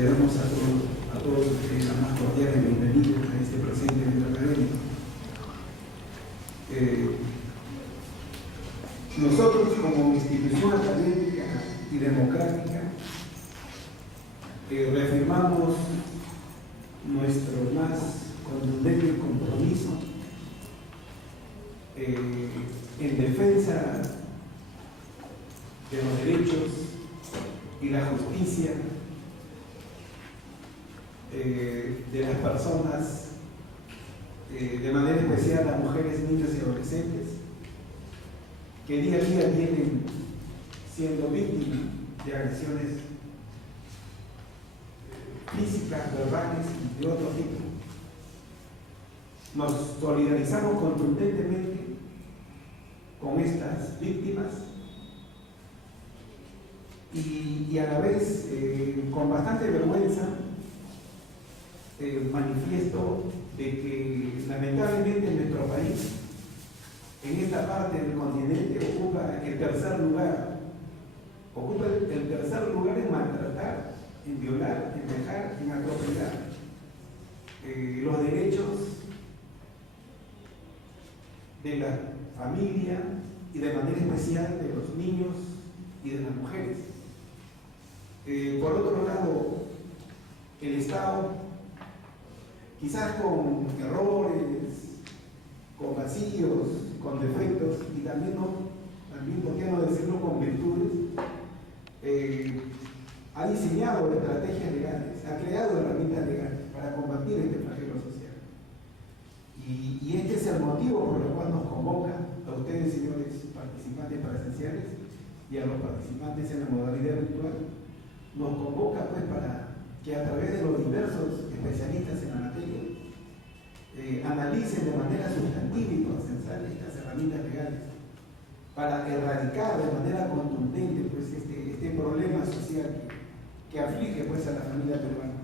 Le damos a todos la más cordial bienvenida a este presente evento académico. Nosotros, como institución académica y democrática, reafirmamos nuestro más contundente compromiso en defensa de los derechos y la justicia de las personas, de manera especial las mujeres, niños y adolescentes, que día a día vienen siendo víctimas de agresiones físicas, verbales y de otro tipo. Nos solidarizamos contundentemente con estas víctimas y a la vez, con bastante vergüenza, manifiesto de que lamentablemente en nuestro país, en esta parte del continente, ocupa el tercer lugar en maltratar, en violar, en dejar, en atropellar los derechos de la familia y de manera especial de los niños y de las mujeres. Por otro lado, el Estado, quizás con errores, con vacíos, con defectos y también, ¿por qué no decirlo?, con virtudes, ha diseñado estrategias legales, ha creado herramientas legales para combatir este flagelo social. Y este es el motivo por el cual nos convoca a ustedes, señores participantes presenciales, y a los participantes en la modalidad virtual. Nos convoca pues para que a través de los diversos especialistas en la materia analicen de manera sustantiva y consensual estas herramientas legales para erradicar de manera contundente pues este problema social que aflige pues a la familia peruana.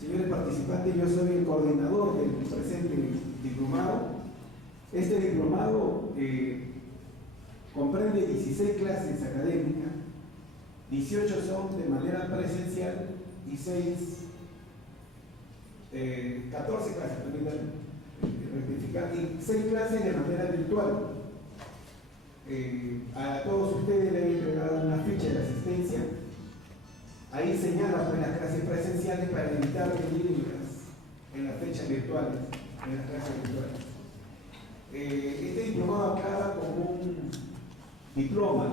Señores participantes, yo soy el coordinador del presente diplomado. Este diplomado comprende 16 clases académicas, 18 son de manera presencial y 14 clases, rectificar, y 6 clases de manera virtual. A todos ustedes les he entregado una ficha de asistencia. Ahí señala pues las clases presenciales para evitar venir en las fechas virtuales, en las clases virtuales. Este diplomado acaba como un diploma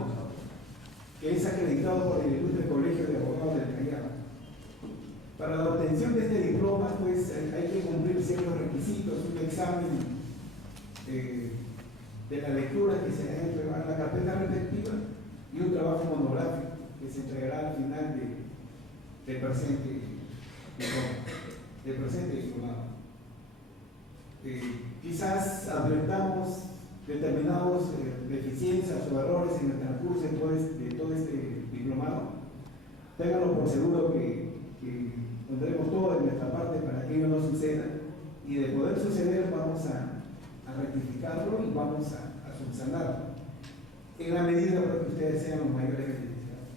que es acreditado por el Ilustre Colegio de Abogados del Callao. Para la obtención de este diploma, pues hay que cumplir ciertos requisitos, un examen de la lectura que se debe entregar en la carpeta respectiva y un trabajo monográfico que se entregará al final del presente diplomado. Quizás advertamos determinados deficiencias o errores en el transcurso de todo este diplomado. Ténganlo por seguro que pondremos todo de nuestra parte para que ello no suceda, y de poder suceder vamos a rectificarlo y vamos a subsanarlo en la medida para que ustedes sean los mayores beneficiados.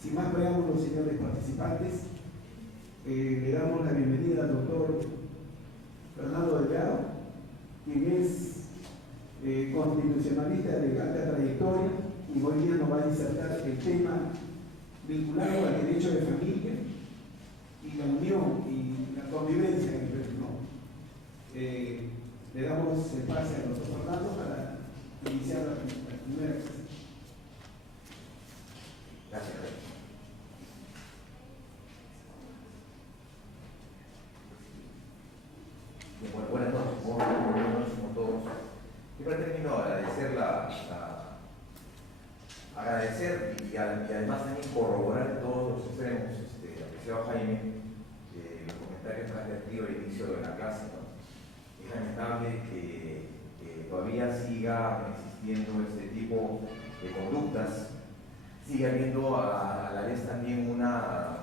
Sin más preámbulos, señores participantes, le damos la bienvenida al doctor Fernando Delgado, quien es constitucionalista de alta trayectoria, y hoy día nos va a disertar el tema vinculado al derecho de familia y la unión y la convivencia en el Perú, ¿no? Le damos el pase al doctor Fernando para iniciar la primera clase. Gracias. Bien, bueno, buenas noches, buenas noches a todos. Siempre termino de agradecer y además también corroborar en todos los extremos, apreciado Jaime, los comentarios que has vertido al inicio de la clase, ¿no? Es lamentable que todavía siga existiendo este tipo de conductas, sigue habiendo a la vez también una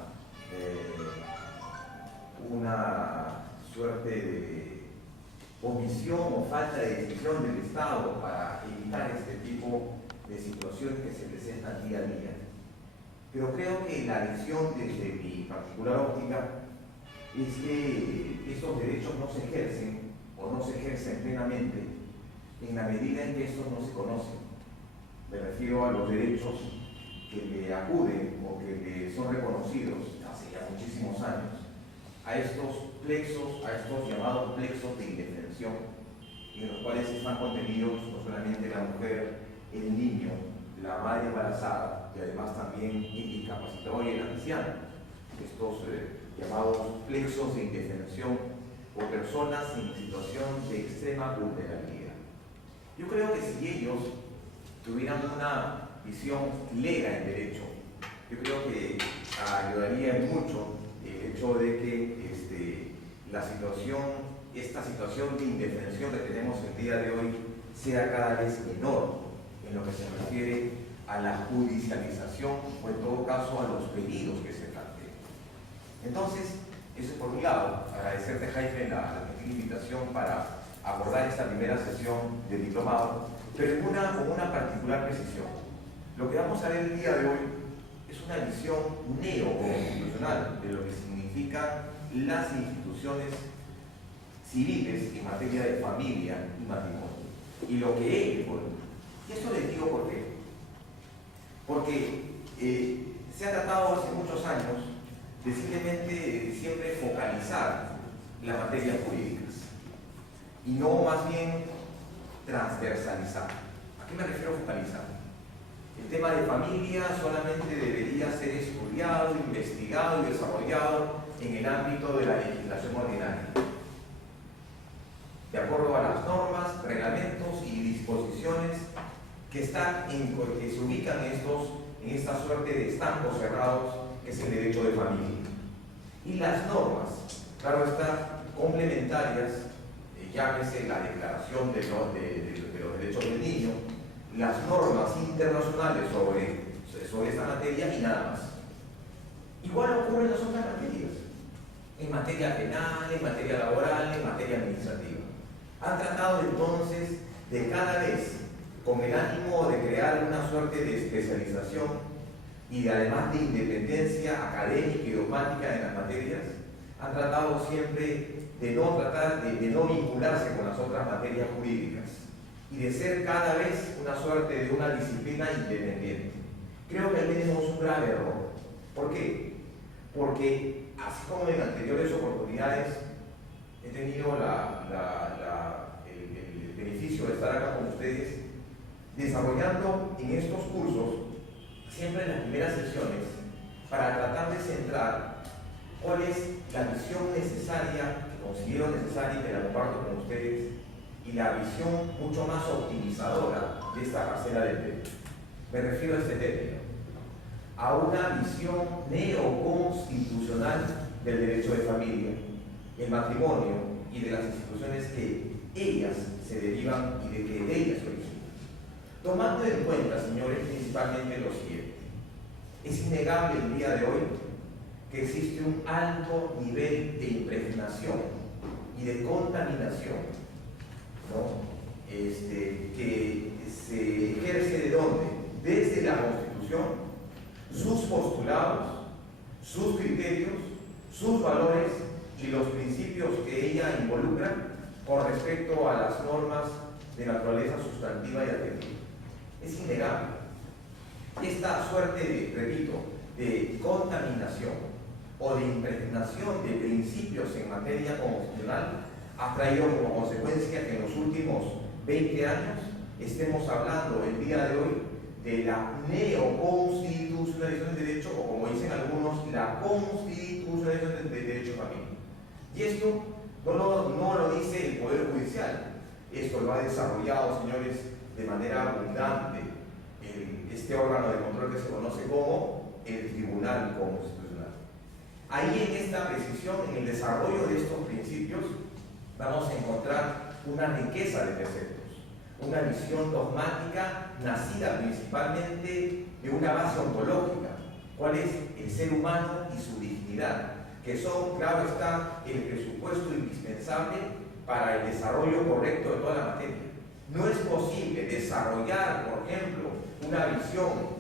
suerte de omisión o falta de decisión del Estado para evitar este tipo de situaciones que se presentan día a día. Pero creo que la lección desde mi particular óptica es que estos derechos no se ejercen o no se ejercen plenamente en la medida en que estos no se conocen. Me refiero a los derechos que le acuden o que le son reconocidos hace ya muchísimos años a estos plexos, a estos llamados plexos de indefensión, en los cuales están contenidos no solamente la mujer, el niño, la madre embarazada y además también el discapacitado y el anciano, estos llamados plexos de indefensión o personas en situación de extrema vulnerabilidad. Yo creo que si ellos tuvieran una visión lega en derecho, yo creo que ayudaría en mucho el hecho de que esta situación de indefensión que tenemos el día de hoy sea cada vez menor en lo que se refiere a la judicialización o en todo caso a los pedidos que se plantean. Entonces, eso es por un lado, agradecerte, Jaime, la invitación para abordar esta primera sesión de diplomado, pero con una particular precisión. Lo que vamos a ver el día de hoy es una visión neoconstitucional de lo que significan las instituciones civiles en materia de familia y matrimonio, y lo que ello involucra. Y esto les digo por qué. Porque se ha tratado hace muchos años de simplemente siempre focalizar las materias jurídicas y no más bien transversalizar. ¿A qué me refiero a focalizar? El tema de familia solamente debería ser estudiado, investigado y desarrollado en el ámbito de la legislación ordinaria, de acuerdo a las normas, reglamentos y disposiciones que se ubican en esta suerte de estancos cerrados que es el derecho de familia. Y las normas, claro está, complementarias, llámese la Declaración de los Derechos del Niño, las normas internacionales sobre esta materia y nada más. Igual ocurre en las otras materias, en materia penal, en materia laboral, en materia administrativa. Han tratado entonces de cada vez, con el ánimo de crear una suerte de especialización y además de independencia académica y dogmática en las materias, han tratado siempre de no vincularse con las otras materias jurídicas y de ser cada vez una suerte de una disciplina independiente. Creo que ahí tenemos un grave error. ¿Por qué? Porque así como en anteriores oportunidades he tenido el beneficio de estar acá con ustedes, desarrollando en estos cursos, siempre en las primeras sesiones, para tratar de centrar cuál es la visión necesaria, que considero necesaria y que la comparto con ustedes, y la visión mucho más optimizadora de esta parcela del derecho. Me refiero a este término, a una visión neoconstitucional del derecho de familia, el matrimonio y de las instituciones que ellas se derivan y de que de ellas se originan. Tomando en cuenta, señores, principalmente lo siguiente: es innegable el día de hoy que existe un alto nivel de impregnación y de contaminación, ¿no? Que se ejerce ¿de dónde? Desde la Constitución, sus postulados, sus criterios, sus valores y los principios que ella involucra con respecto a las normas de naturaleza sustantiva y adjetiva. Es innegable. Esta suerte, repito, de contaminación o de impregnación de principios en materia constitucional ha traído como consecuencia que en los últimos 20 años estemos hablando el día de hoy de la neoconstitucionalización del derecho, o como dicen algunos, la constitucionalización del derecho de familia. Y esto no lo dice el Poder Judicial, esto lo ha desarrollado, señores, de manera abundante este órgano de control que se conoce como el Tribunal Constitucional. Ahí en esta precisión, en el desarrollo de estos principios, vamos a encontrar una riqueza de preceptos, una visión dogmática nacida principalmente de una base ontológica, cuál es el ser humano y su dignidad, que son, claro está, el presupuesto indispensable para el desarrollo correcto de toda la materia. No es posible desarrollar, por ejemplo, una visión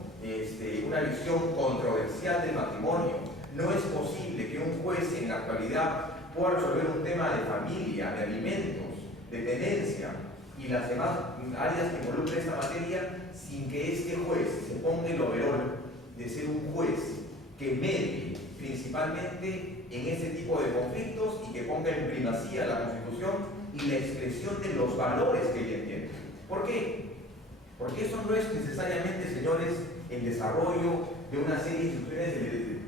controversial del matrimonio. No es posible juez en la actualidad pueda resolver un tema de familia, de alimentos, de tenencia y las demás áreas que involucran esta materia sin que este juez se ponga el overol de ser un juez que medie principalmente en ese tipo de conflictos y que ponga en primacía la Constitución y la expresión de los valores que ella entiende. ¿Por qué? Porque eso no es necesariamente, señores, el desarrollo de una serie de instituciones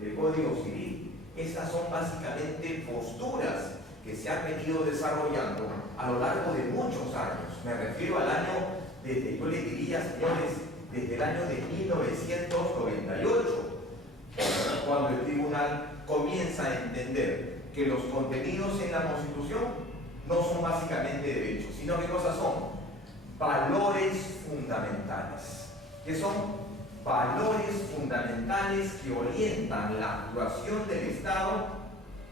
del Código Civil. Estas son básicamente posturas que se han venido desarrollando a lo largo de muchos años. Me refiero al año, yo le diría, señores, desde el año de 1998, cuando el tribunal comienza a entender que los contenidos en la Constitución no son básicamente derechos, sino que cosas son valores fundamentales, que son valores fundamentales que orientan la actuación del Estado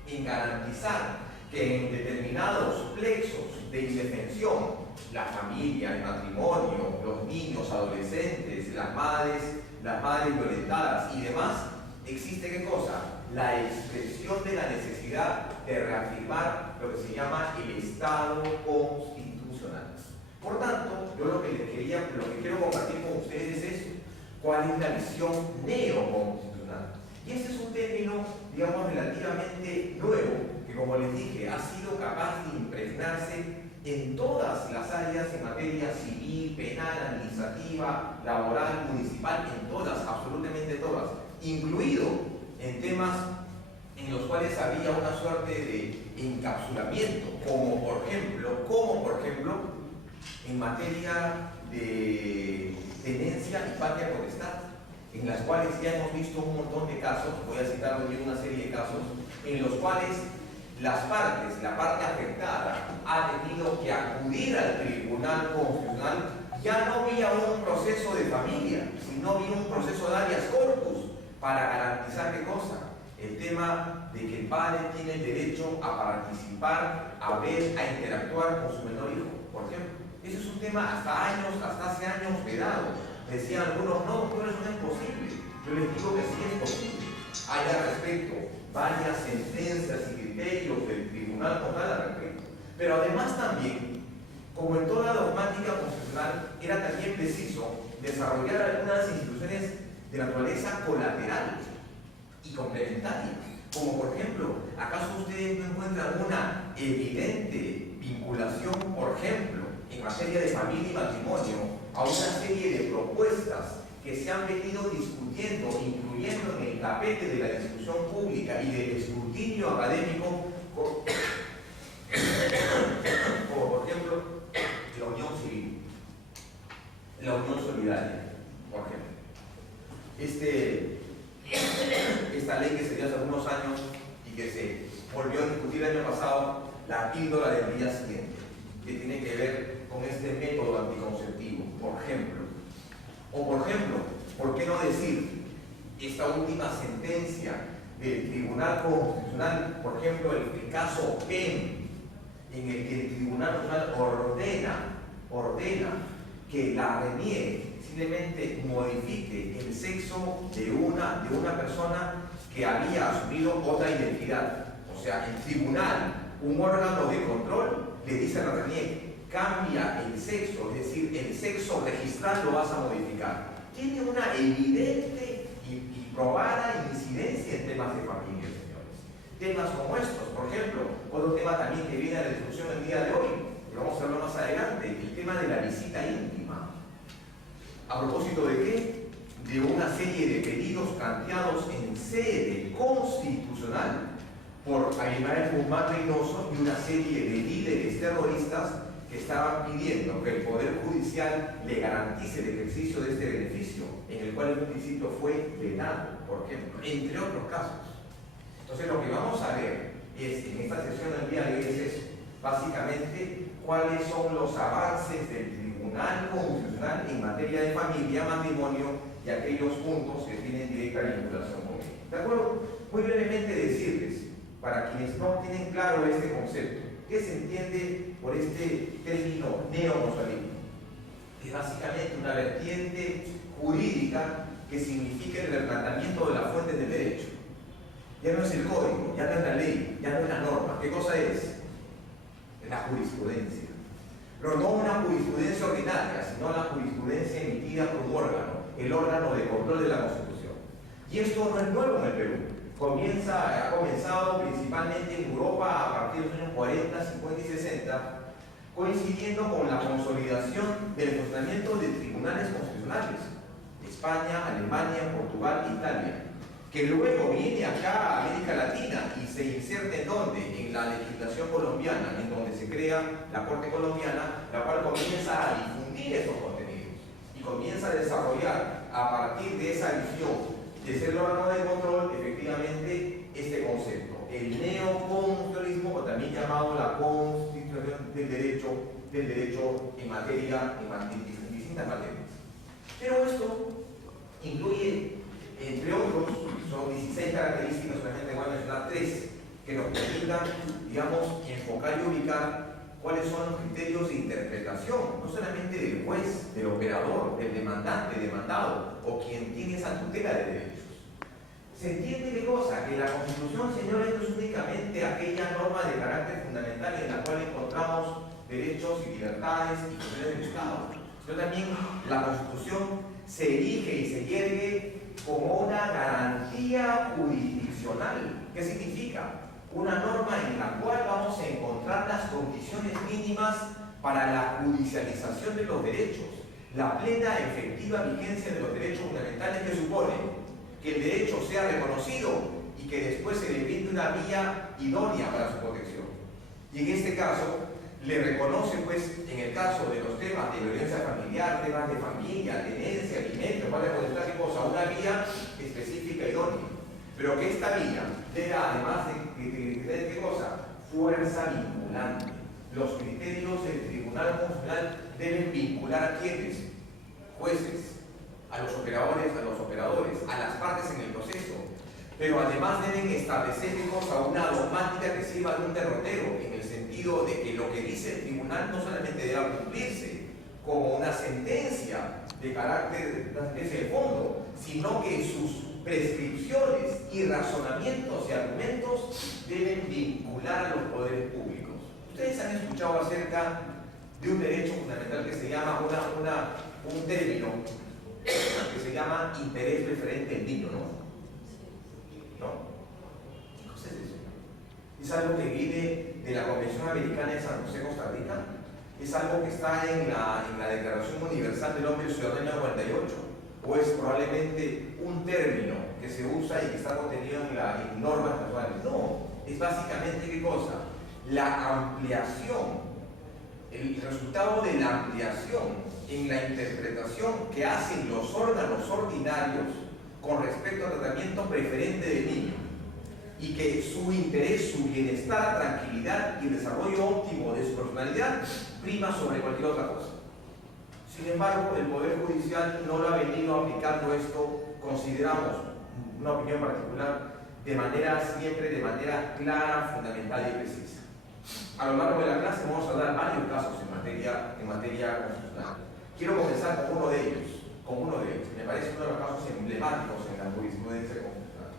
en garantizar que en determinados plexos de indefensión, la familia, el matrimonio, los niños, adolescentes, las madres violentadas y demás, existe ¿qué cosa? La expresión de la necesidad de reafirmar lo que se llama el Estado constitucional. Por tanto, yo lo que quiero compartir con ustedes es eso. ¿Cuál es la visión neoconstitucional? Y ese es un término, digamos, relativamente nuevo, que como les dije, ha sido capaz de impregnarse en todas las áreas en materia civil, penal, administrativa, laboral, municipal, en todas, absolutamente todas, incluido en temas en los cuales había una suerte de encapsulamiento, como por ejemplo, en materia de tenencia y patria potestad, en las cuales ya hemos visto un montón de casos, voy a citar hoy una serie de casos, en los cuales la parte afectada, ha tenido que acudir al Tribunal Constitucional ya no vía un proceso de familia, sino vía un proceso de habeas corpus, para garantizar ¿qué cosa? El tema de que el padre tiene el derecho a participar, a ver, a interactuar con su menor hijo, por ejemplo. Ese es un tema hasta hace años vedado. Decían algunos, no, eso no es posible. Yo les digo que sí es posible. Hay al respecto varias sentencias y criterios del tribunal total al respecto. Pero además también, como en toda dogmática constitucional, era también preciso desarrollar algunas instituciones de naturaleza colateral y complementaria. Como por ejemplo, ¿acaso ustedes no encuentran una evidente vinculación, por ejemplo, en materia de familia y matrimonio, a una serie de propuestas que se han venido discutiendo, incluyendo en el tapete de la discusión pública y del escrutinio académico, como por ejemplo la unión civil, la unión solidaria, por ejemplo? Esta ley que se dio hace algunos años y que se volvió a discutir el año pasado, la píldora del día siguiente, que tiene que ver con este método anticonceptivo, por ejemplo. O por ejemplo, ¿por qué no decir esta última sentencia del Tribunal Constitucional, por ejemplo, el caso Penn, en el que el Tribunal Constitucional ordena que la RENIEC simplemente modifique el sexo de una persona que había asumido otra identidad? O sea, el tribunal, un órgano de control, le dice a la RENIEC, cambia el sexo, es decir, el sexo registral lo vas a modificar. Tiene una evidente y probada incidencia en temas de familia, señores. Temas como estos, por ejemplo, otro tema también que viene a la discusión el día de hoy, que vamos a hablar más adelante, el tema de la visita íntima. ¿A propósito de qué? De una serie de pedidos planteados en sede constitucional por Abimael Guzmán Reynoso y una serie de líderes terroristas que estaban pidiendo que el Poder Judicial le garantice el ejercicio de este beneficio, en el cual el municipio fue vetado, por ejemplo, entre otros casos. Entonces lo que vamos a ver en esta sesión del día de hoy es eso, básicamente cuáles son los avances del Tribunal Constitucional en materia de familia, matrimonio y aquellos puntos que tienen directa vinculación con ello. ¿De acuerdo? Muy brevemente decirles, para quienes no tienen claro este concepto, ¿qué se entiende por este término neoconstitucionalismo? Es básicamente una vertiente jurídica que significa el replanteamiento de las fuentes del derecho. Ya no es el código, ya no es la ley, ya no es la norma. ¿Qué cosa es? Es la jurisprudencia. Pero no una jurisprudencia ordinaria, sino la jurisprudencia emitida por un órgano, el órgano de control de la Constitución. Y esto no es nuevo en el Perú. Ha comenzado principalmente en Europa a partir de los años 40, 50 y 60, coincidiendo con la consolidación del funcionamiento de tribunales constitucionales. España, Alemania, Portugal, Italia, que luego viene acá a América Latina y se inserta en donde, en la legislación colombiana, en donde se crea la Corte Colombiana, la cual comienza a difundir estos contenidos y comienza a desarrollar a partir de esa visión de ser el órgano de control, efectivamente, este concepto, el neoconstitucionalismo, o también llamado la constitución del derecho en distintas materias. Pero esto incluye, entre otros, son 16 características, solamente voy a mencionar 3, que nos permitan, digamos, enfocar y ubicar cuáles son los criterios de interpretación, no solamente del juez, del operador, del demandante, demandado, o quien tiene esa tutela de derechos. ¿Se entiende qué cosa? Que la Constitución, señores, no es únicamente aquella norma de carácter fundamental en la cual encontramos derechos y libertades y poderes del Estado, sino también la Constitución se erige y se yergue como una garantía jurisdiccional. ¿Qué significa? Una norma en la cual vamos a encontrar las condiciones mínimas para la judicialización de los derechos, la plena efectiva vigencia de los derechos fundamentales, que supone que el derecho sea reconocido y que después se le brinde una vía idónea para su protección. Y en este caso, le reconoce, pues, en el caso de los temas de violencia familiar, temas de familia, tenencia, alimentos, ¿vale? ¿Qué cosa? Una vía específica idónea. Pero que esta vía tenga, además de qué cosa, fuerza vinculante. Los criterios del Tribunal Constitucional deben vincular a quienes, jueces, a los operadores, a las partes en el proceso. Pero además deben establecer qué cosa, una dogmática que sirva de un derrotero, en el sentido de que lo que dice el tribunal no solamente deba cumplirse como una sentencia de carácter de fondo, sino que sus prescripciones y razonamientos y argumentos deben vincular a los poderes públicos. Ustedes han escuchado acerca de un derecho fundamental que se llama un término que se llama interés preferente del niño, ¿no? ¿Qué cosa es eso? Es algo que viene de la Convención Americana de San José, Costa Rica. Es algo que está en la Declaración Universal del Hombre y Ciudadano del 98. O es probablemente un término que se usa y que está contenido en normas actuales. No, es básicamente ¿qué cosa? La ampliación, el resultado de la ampliación en la interpretación que hacen los órganos ordinarios con respecto al tratamiento preferente del niño, y que su interés, su bienestar, tranquilidad y el desarrollo óptimo de su personalidad prima sobre cualquier otra cosa. Sin embargo, el Poder Judicial no lo ha venido aplicando esto, consideramos, una opinión particular, siempre de manera clara, fundamental y precisa. A lo largo de la clase vamos a dar varios casos en materia constitucional. Quiero comenzar con uno de ellos, que me parece uno de los casos emblemáticos en la jurisprudencia constitucional.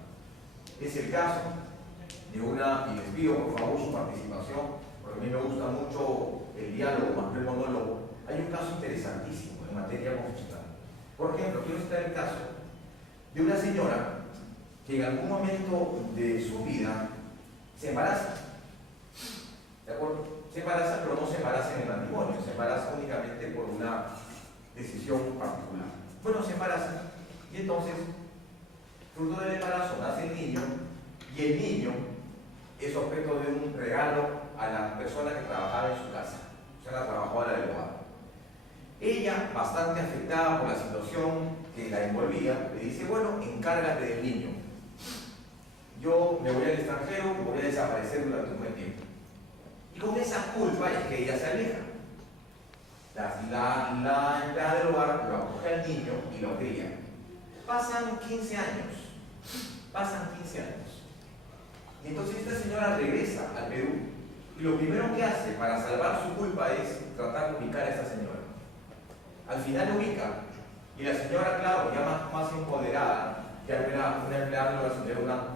Es el caso de y les pido por favor su participación, porque a mí me gusta mucho el diálogo más que el monólogo. Hay un caso interesantísimo en materia constitucional. Por ejemplo, quiero citar el caso de una señora que en algún momento de su vida se embaraza. ¿De acuerdo? Se embaraza, pero no se embaraza en el matrimonio, se embaraza únicamente por una decisión particular. Bueno, se embaraza y entonces, fruto del embarazo, nace el niño, y el niño es objeto de un regalo a la persona que trabajaba en su casa, o sea, la trabajadora del hogar. Ella, bastante afectada por la situación que la envolvía, le dice: bueno, encárgate del niño. Yo me voy al extranjero, voy a desaparecer durante un buen tiempo. Y con esa culpa es que ella se aleja. La empleada del hogar lo acoge al niño y lo cría. Pasan 15 años. Y entonces esta señora regresa al Perú y lo primero que hace para salvar su culpa es tratar de ubicar a esta señora. Al final lo ubica y la señora, claro, ya más empoderada, que una empleada,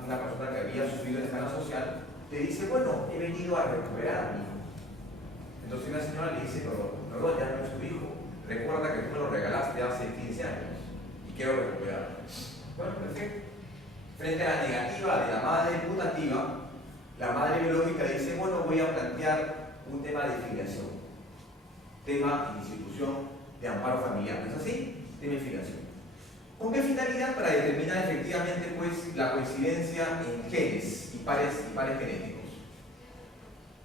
una persona que había sufrido escala social, le dice, bueno, he venido a recuperar a mi hijo. Entonces la señora le dice, no, ya no es tu hijo. Recuerda que tú me lo regalaste hace 15 años y quiero recuperarlo. Bueno, perfecto. Frente a la negativa de la madre putativa, la madre biológica dice, bueno, voy a plantear un tema de filiación, tema de institución de amparo familiar. ¿No es así? Tema de filiación. ¿Con qué finalidad? Para determinar efectivamente pues, la coincidencia en genes y pares genéticos.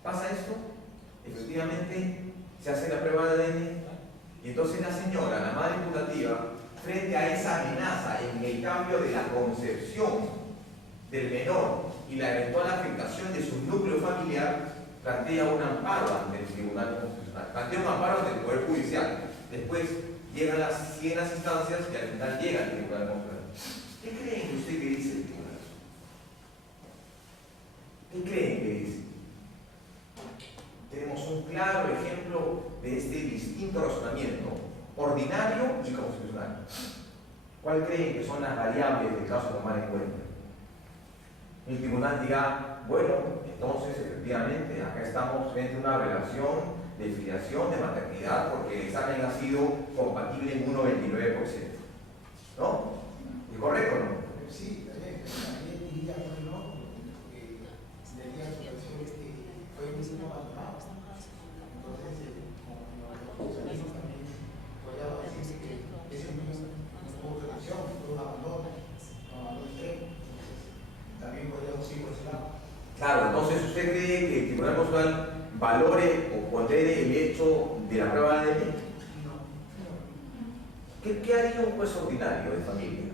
¿Pasa esto? Efectivamente, se hace la prueba de ADN y entonces la señora, la madre putativa, frente a esa amenaza en el cambio de la concepción del menor y la eventual afectación de su núcleo familiar, plantea un amparo ante el Tribunal Constitucional, plantea un amparo ante el Poder Judicial. Después siguen las instancias y al final llega al Tribunal Constitucional. ¿Qué creen usted que dice el Tribunal? ¿Qué creen que dice? Tenemos un claro ejemplo de este distinto razonamiento, ordinario y constitucional. ¿Cuál creen que son las variables del caso a tomar en cuenta? El tribunal dirá, bueno, entonces efectivamente acá estamos frente a una relación de filiación, de maternidad, porque el examen ha sido compatible en un 99%. ¿No? ¿Es correcto o no? Sí, también diría, bueno, que sería su versión fue el mismo abandonado. Entonces, como los socialistas también podría decirse que ese niño no tuvo protección, fue un abandono extremo. También podríamos ir por ese lado. Claro, entonces usted cree que el Tribunal Constitucional valore o pondere el hecho de la prueba de ADN. ¿Qué haría un juez ordinario de familia?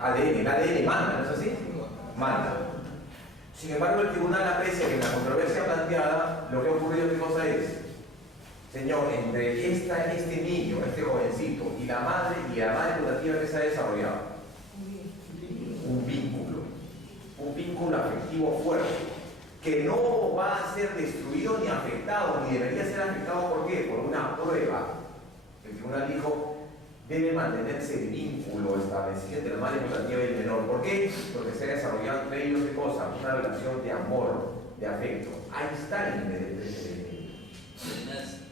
ADN, el ADN manda, ¿no es así? Manda. Sin embargo, el tribunal aprecia que en la controversia planteada, lo que ha ocurrido, ¿qué cosa es? Señor, entre este niño, este jovencito, y la madre putativa que se ha desarrollado, un vínculo afectivo fuerte, que no va a ser destruido ni afectado, ni debería ser afectado, ¿por qué? Por una prueba. El tribunal dijo, debe mantenerse el vínculo establecido entre la madre putativa y el menor. ¿Por qué? Porque se ha desarrollado entre ellos de cosas, una relación de amor, de afecto. Ahí está el interés de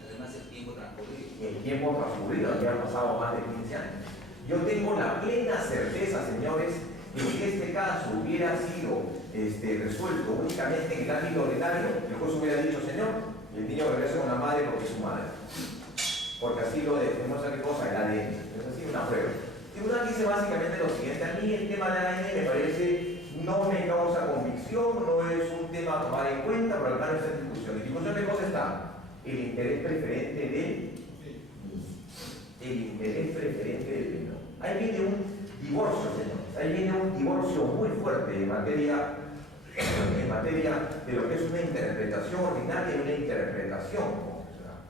Además el tiempo transcurrido. el tiempo transcurrido, ya han pasado más de 15 años. Yo tengo la plena certeza, señores, de que si este caso hubiera sido resuelto únicamente en el ámbito ordinario, el juez hubiera dicho, señor, el niño regresa con la madre porque es su madre. Porque así lo demuestra qué cosa, el ADN. Es así una prueba. El tribunal dice básicamente lo siguiente, a mí el tema del ADN me parece, no me causa convicción, no es un tema a tomar en cuenta, pero al menos está en discusión. ¿En discusión qué cosa está? El interés preferente del menor. Ahí viene un divorcio, señores. Ahí viene un divorcio muy fuerte en materia de lo que es una interpretación ordinaria y una interpretación constitucional.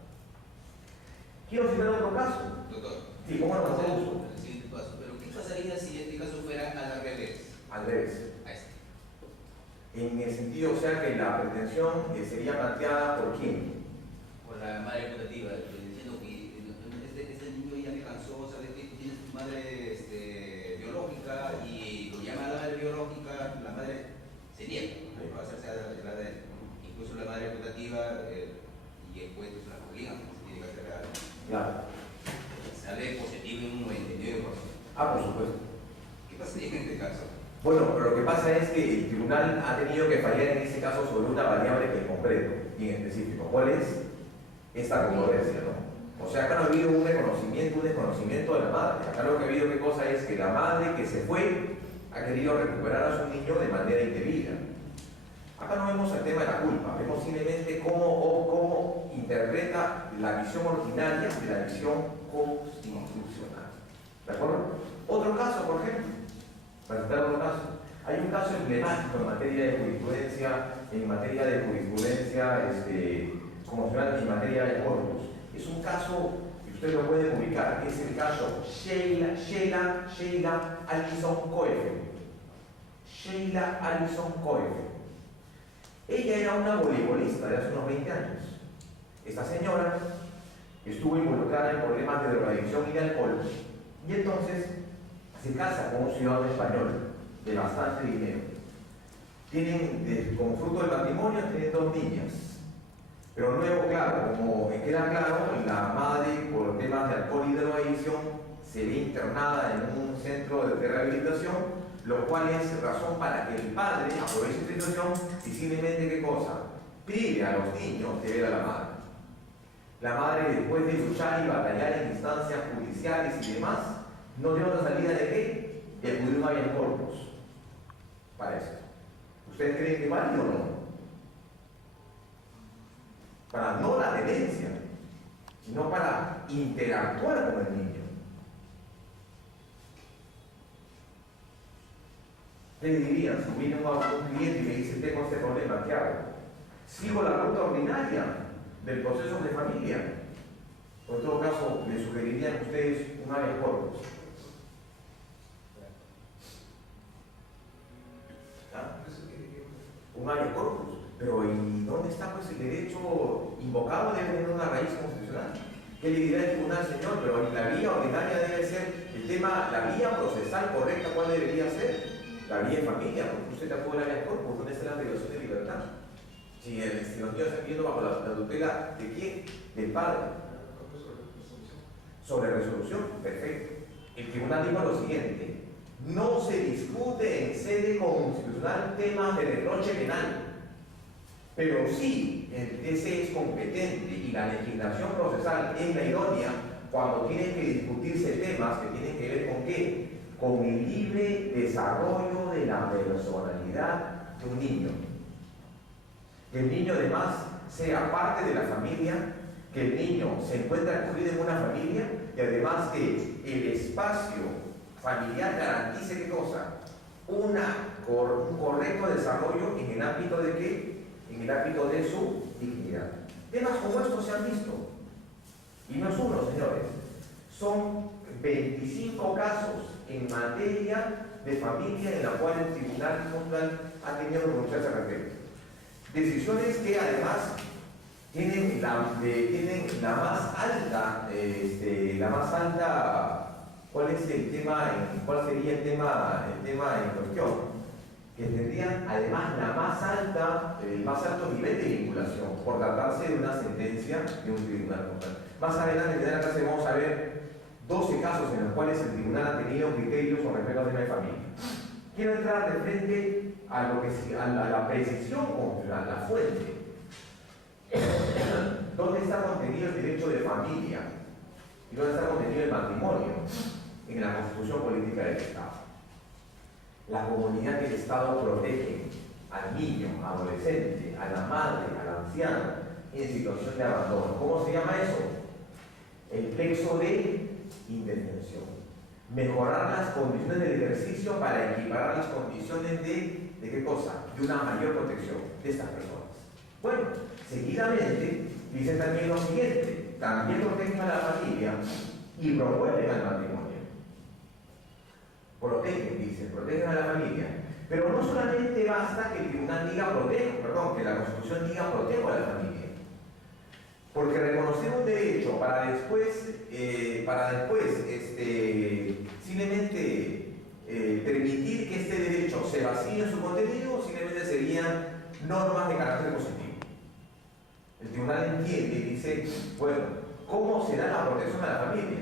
Quiero citar otro caso. Doctor. Sí, ¿cómo lo hacemos? El siguiente paso. Pero ¿qué pasaría si este caso fuera al revés? Al revés. A este. En el sentido, o sea, que la pretensión sería planteada por quién. Por la madre putativa, diciendo que este niño ya me cansó, ¿sabes qué? Tienes tu madre biológica y lo llama la madre biológica, la madre se niega a hacerse la de él. Incluso la madre putativa y el juez la obligan, se tiene que hacer la. Claro. Sale positivo en un 99%. Ah, por supuesto. ¿Qué pasaría en este caso? Bueno, pero lo que pasa es que el tribunal ha tenido que fallar en ese caso sobre una variable en concreto y en específico. ¿Cuál es? Esta controversia, ¿no? O sea, acá no ha habido un desconocimiento de la madre. Acá lo que ha habido qué cosa es que la madre que se fue ha querido recuperar a su niño de manera indebida. Acá no vemos el tema de la culpa, vemos simplemente cómo interpreta la visión ordinaria de la visión constitucional. ¿De acuerdo? Otro caso, por ejemplo, para citar otro caso, hay un caso emblemático en materia de jurisprudencia, constitucional y en materia de corpus. Es un caso que ustedes lo pueden ubicar, es el caso Sheila Allison Coefe. Sheila Allison Coefe. Ella era una voleibolista de hace unos 20 años. Esta señora estuvo involucrada en problemas de drogadicción y de alcohol. Y entonces se casa con un ciudadano español de bastante dinero. Tienen, como fruto del matrimonio, tienen 2 niñas. Pero luego, claro, como queda claro, la madre, por temas de alcohol y drogadicción, se ve internada en un centro de rehabilitación, lo cual es razón para que el padre aproveche esta situación y simplemente, ¿qué cosa? Prive a los niños de ver a la madre. La madre, después de luchar y batallar en instancias judiciales y demás, no tiene otra salida de qué? De acudir a un habeas corpus para eso. ¿Ustedes creen que vale o no? Para no la tenencia, sino para interactuar con el niño. ¿Ustedes dirían, si viene un cliente y me dice, tengo este problema, ¿qué hago? ¿Sigo la ruta ordinaria del proceso de familia? O en todo caso, les sugerirían a ustedes un habeas corpus. ¿Ah? Un habeas corpus. Pero ¿y dónde está pues el derecho invocado? Debe tener una raíz constitucional. ¿Qué le dirá el tribunal, señor? Pero la vía ordinaria debe ser el tema, la vía procesal correcta, ¿cuál debería ser? La vía en familia, porque usted tampoco la habeas corpus, ¿dónde está la privación de libertad? Si los niños están viendo bajo la tutela ¿de quién? Del padre. Sobre resolución, perfecto. El tribunal dijo lo siguiente: no se discute en sede constitucional temas de reproche penal. Pero sí, el TC es competente y la legislación procesal es la idónea cuando tienen que discutirse temas que tienen que ver con ¿qué? Con el libre desarrollo de la personalidad de un niño. Que el niño además sea parte de la familia, que el niño se encuentre acogido en una familia y además que el espacio familiar garantice ¿qué cosa? Un correcto desarrollo en el ámbito de ¿qué? En el ámbito de su dignidad. Temas como estos se han visto. Y no es uno, señores. Son 25 casos en materia de familia en la cual el Tribunal Constitucional ha tenido que pronunciarse al respecto. Decisiones que además tienen la más alta, ¿cuál es el tema? ¿Cuál sería el tema en cuestión? Que tendrían además el más alto nivel de vinculación por tratarse de una sentencia de un tribunal constitucional. Más adelante en la clase vamos a ver 12 casos en los cuales el tribunal ha tenido criterios con respecto al tema de familia. Quiero entrar de frente a la precisión constitucional, la fuente. ¿Dónde está contenido el derecho de familia? ¿Y dónde está contenido el matrimonio? En la Constitución Política del Estado. La comunidad del Estado protege al niño, adolescente, a la madre, al anciano en situación de abandono. ¿Cómo se llama eso? El plexo de indefensión. Mejorar las condiciones del ejercicio para equiparar las condiciones ¿de qué cosa? De una mayor protección de estas personas. Bueno, seguidamente dice también lo siguiente: también protegen a la familia y promueven al matrimonio. Protegen a la familia. Pero no solamente basta que el tribunal diga que la Constitución diga protejo a la familia. Porque reconocer un derecho para después simplemente permitir que este derecho se vacíe en su contenido, simplemente serían normas de carácter positivo. El tribunal entiende y dice, bueno, ¿cómo se da la protección a la familia?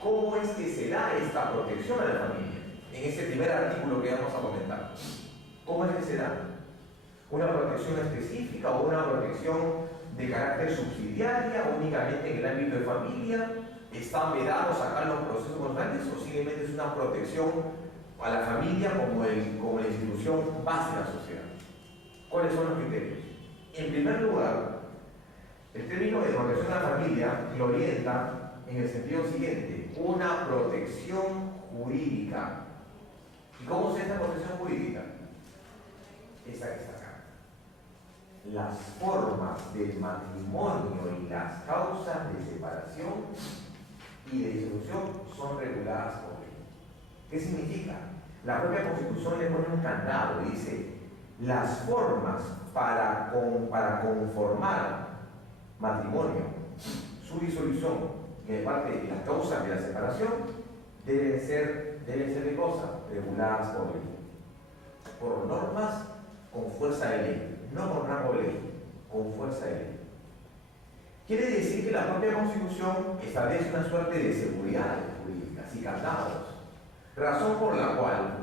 ¿Cómo es que se da esta protección a la familia? En ese primer artículo que vamos a comentar. ¿Cómo es que se da? ¿Una protección específica o una protección de carácter subsidiaria únicamente en el ámbito de familia? ¿Están vedados acá los procesos constantes o simplemente es una protección a la familia como la institución base de la sociedad? ¿Cuáles son los criterios? En primer lugar, el término de protección a la familia lo orienta en el sentido siguiente: una protección jurídica. ¿Y cómo se da esta protección jurídica? Esta que está acá. Las formas del matrimonio y las causas de separación y de disolución son reguladas por ley. ¿Qué significa? La propia Constitución le pone un candado y dice: las formas para conformar matrimonio, su disolución y de parte de las causas de la separación deben ser de cosas reguladas por ley, por normas con fuerza de ley, no con rango de ley, con fuerza de ley. Quiere decir que la propia Constitución establece una suerte de seguridad jurídicas y candados, razón por la cual,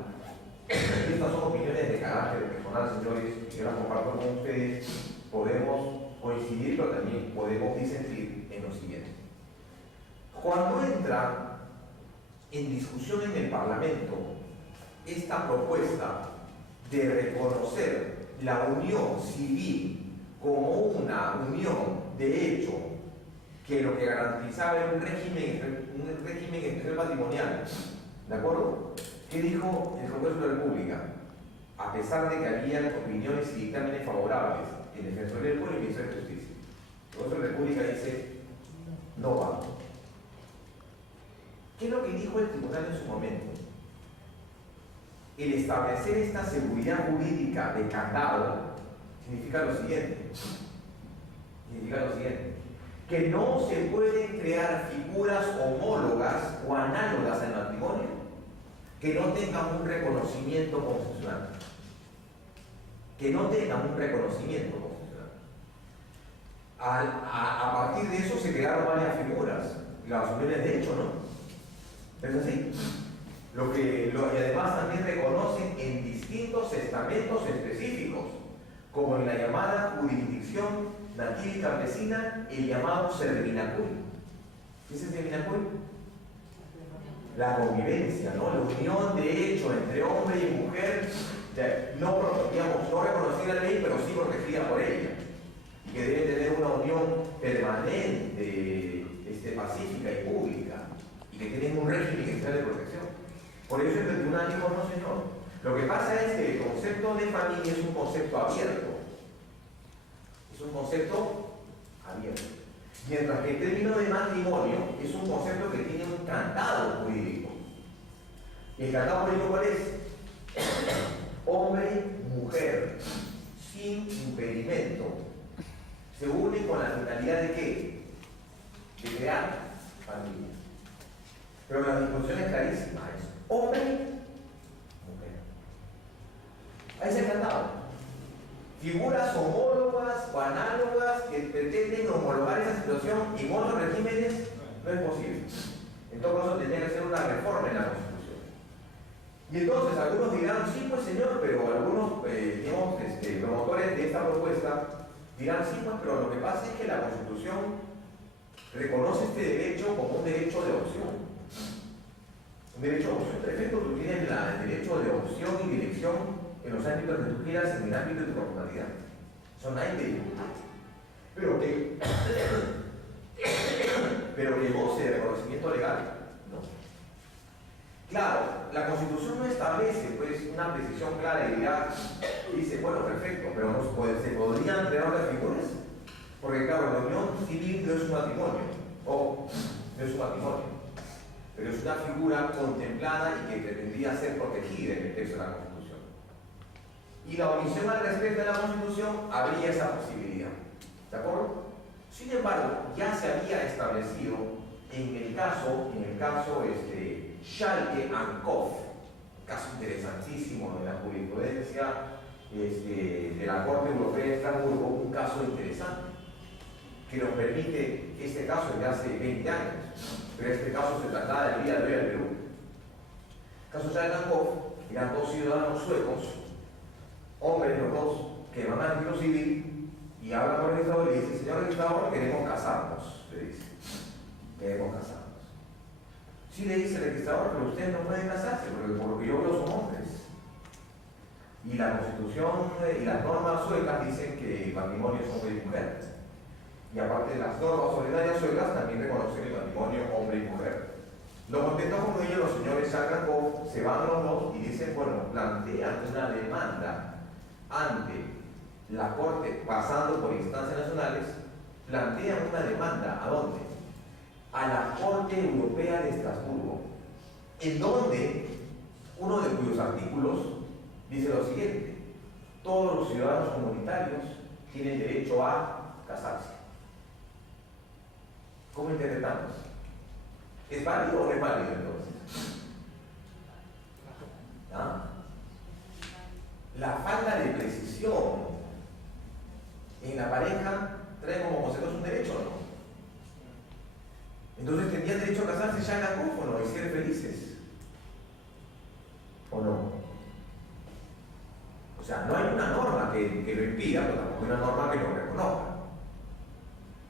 y estas son opiniones de carácter personal, señores, y yo las comparto con ustedes, podemos coincidir, pero también podemos disentir en lo siguiente. Cuando entra en discusión en el Parlamento esta propuesta de reconocer la unión civil como una unión de hecho, que lo que garantizaba era un régimen especial patrimonial, ¿de acuerdo? ¿Qué dijo el Congreso de la República? A pesar de que había opiniones y dictámenes favorables en Defensoría del Pueblo y Ministerio de Justicia, el Congreso de la República dice, no va. ¿Qué es lo que dijo el tribunal en su momento? El establecer esta seguridad jurídica de candado significa lo siguiente, que no se pueden crear figuras homólogas o análogas al matrimonio que no tengan un reconocimiento constitucional. A partir de eso se crearon varias figuras, las uniones de hecho, ¿no? Es así. Y además también reconocen en distintos estamentos específicos, como en la llamada jurisdicción nativa y campesina, el llamado Servinacuy. ¿Qué es el Servinacuy? La convivencia, ¿no? La unión de hecho entre hombre y mujer, no reconocida la ley, pero sí protegida por ella, y que debe tener una unión permanente, pacífica y pública, y que tienen un régimen especial de protección. Por eso el tribunal dijo, no señor, lo que pasa es que el concepto de familia es un concepto abierto. Mientras que el término de matrimonio es un concepto que tiene un candado jurídico. ¿Y el candado jurídico cuál es? Hombre, mujer, sin impedimento, se une con la finalidad de ¿qué? De crear familia. Pero la disposición es clarísima, es hombre, mujer. Ahí es el candado. Figuras homólogas o análogas que pretenden homologar esa situación en otros regímenes no es posible. En todo caso, tendría que ser una reforma en la Constitución. Y entonces algunos dirán, sí, pues señor, pero algunos promotores de esta propuesta dirán, sí, pues, pero lo que pasa es que la Constitución reconoce este derecho como un derecho de opción. Un derecho de opción. Perfecto, tú tienes el derecho de opción y dirección en los ámbitos que tú quieras, en el ámbito de tu personalidad. Eso nadie te dijo. Pero que goce de reconocimiento legal, no. Claro, la Constitución no establece pues una precisión clara y dice, bueno, perfecto, pero ¿se podrían crear otras figuras? Porque claro, la unión civil no es un matrimonio, pero es una figura contemplada y que pretendía ser protegida en el texto de la Constitución. Y la omisión al respecto de la Constitución abría esa posibilidad. ¿De acuerdo? Sin embargo, ya se había establecido en el caso Schalke and Koff, caso interesantísimo de la jurisprudencia de la Corte Europea de Estrasburgo, un caso interesante que nos permite este caso de hace 20 años, pero este caso se traslada el día de hoy al Perú. El caso Schalke and Koff eran dos ciudadanos suecos, hombres los dos, que van al registro civil y hablan con el registrador y le dice, señor registrador, queremos casarnos, le dice, queremos casarnos. Sí, le dice el registrador, pero ustedes no pueden casarse, porque por lo que yo veo son hombres. Y la Constitución y las normas suecas dicen que el matrimonio es hombre y mujer. Y aparte de las normas solidarias suecas, también reconocen el matrimonio hombre y mujer. Lo contentos con ellos, los señores Sarkakov se van los dos y dicen, bueno, plantean una demanda ante la Corte, pasando por instancias nacionales, plantean una demanda, ¿a dónde? A la Corte Europea de Estrasburgo, en donde uno de cuyos artículos dice lo siguiente: todos los ciudadanos comunitarios tienen derecho a casarse. ¿Cómo interpretamos? ¿Es válido o no es válido entonces? ¿Ah? La falta de precisión en la pareja trae como consecuencia un derecho, ¿no? Entonces tendrían derecho a casarse ya en acófono y ser felices, ¿o no? O sea, no hay una norma que lo impida, pero tampoco hay una norma que lo reconozca.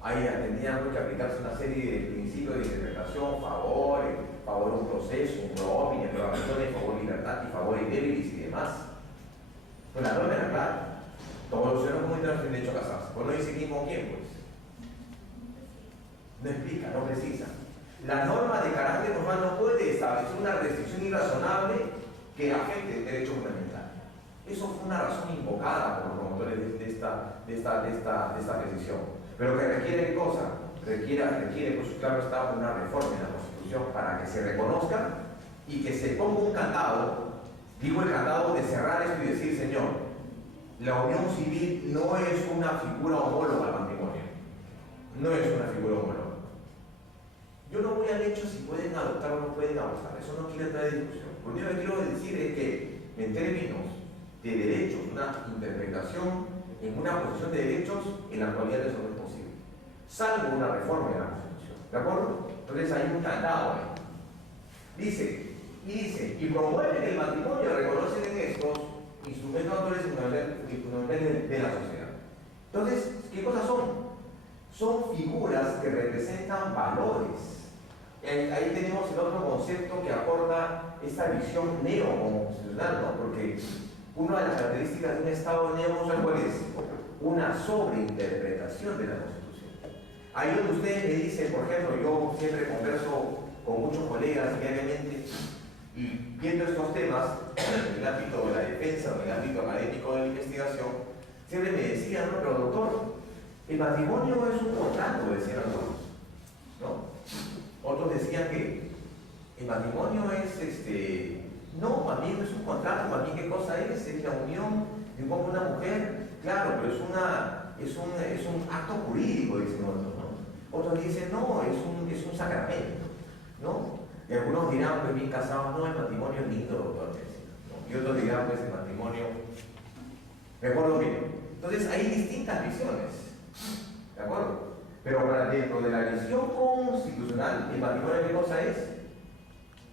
Ahí tendrían que aplicarse una serie de principios de interpretación, favor a un proceso, un pro opinion, programaciones, favor libertad y favor débilis y demás. Pues la norma era clara. Todos los ciudadanos comunitarios tienen derecho a casarse. Pues no dice quién con quién, pues. No explica, no precisa. La norma de carácter normal no puede establecer una restricción irrazonable que afecte el derecho fundamental. Eso fue una razón invocada por los promotores de esta decisión. Pero que requiere ¿qué cosa? Requiere, pues claro está, una reforma en la Constitución para que se reconozca y que se ponga un candado, digo el candado de cerrar esto y decir, señor, la unión civil no es una figura homóloga al matrimonio. No es una figura homóloga. Yo no voy al hecho si pueden adoptar o no pueden adoptar. Eso no quiere entrar en discusión. Lo único que quiero decir es que, en términos de derechos, una interpretación en una posición de derechos, en la actualidad eso no es posible. Salvo una reforma en la Constitución. ¿De acuerdo? Entonces hay un candado ahí. Dice, y promueven el matrimonio y reconocen en estos instrumentos actuales fundamentales de la sociedad. Entonces, ¿qué cosas son? Son figuras que representan valores. Ahí tenemos el otro concepto que aporta esta visión neoconstitucional, ¿no? Porque una de las características de un Estado neoconstitucional, ¿cuál es? Una sobreinterpretación de la Constitución. Ahí donde ustedes me dicen, por ejemplo, yo siempre converso con muchos colegas diariamente y viendo estos temas en el ámbito de la defensa o en el ámbito académico de la investigación, siempre me decían, no, pero doctor, el matrimonio es un contrato, decían algunos, ¿no? Otros decían que el matrimonio es no, más bien no es un contrato, más bien qué cosa es la unión de un hombre y una mujer, claro, pero es un acto jurídico, dicen otros, ¿no? Otros dicen, no, es un sacramento, ¿no? Y algunos dirán, pues bien casados, no, el matrimonio es lindo, doctor, ¿no? Y otros dirán, pues el matrimonio, mejor lo mismo. Entonces hay distintas visiones, ¿de acuerdo? Pero para dentro de la visión constitucional, el matrimonio, ¿qué cosa es?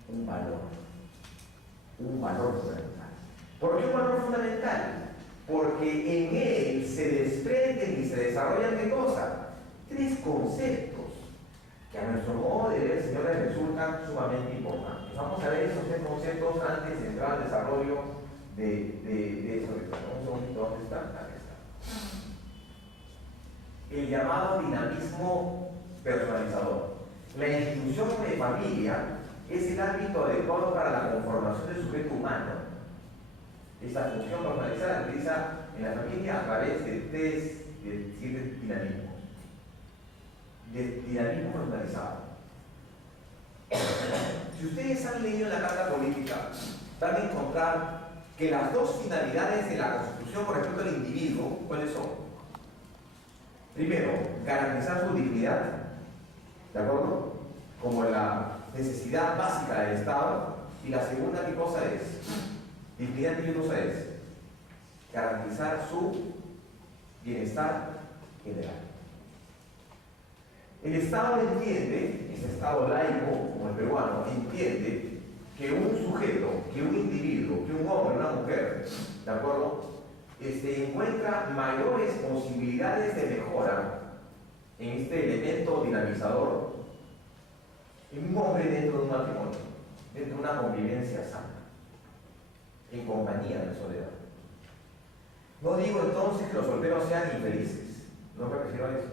Un valor fundamental. ¿Por qué un valor fundamental? Porque en él se desprenden y se desarrollan ¿qué cosa? Tres conceptos que a nuestro modo de ver, señores, resultan sumamente importantes. Vamos a ver esos tres conceptos antes de entrar al desarrollo de eso. Un segundito, ¿dónde está? Aquí está. El llamado dinamismo personalizador. La institución de familia es el ámbito adecuado para la conformación del sujeto humano. Esta función personalizada se utiliza en la familia a través de 7 dinamismos. De dinamismo personalizado. Si ustedes han leído la Carta Política, van a encontrar que las dos finalidades de la Constitución con respecto al individuo, ¿cuáles son? Primero, garantizar su dignidad, ¿de acuerdo? Como la necesidad básica del Estado. Y la segunda, ¿qué cosa es? Dignidad, ¿qué cosa es? Garantizar su bienestar general. El Estado entiende, ese Estado laico como el peruano, entiende que un sujeto, que un individuo, que un hombre, una mujer, ¿de acuerdo? Encuentra mayores posibilidades de mejora en este elemento dinamizador en un hombre dentro de un matrimonio, dentro de una convivencia sana, en compañía de soledad. No digo entonces que los solteros sean infelices, no me refiero a eso,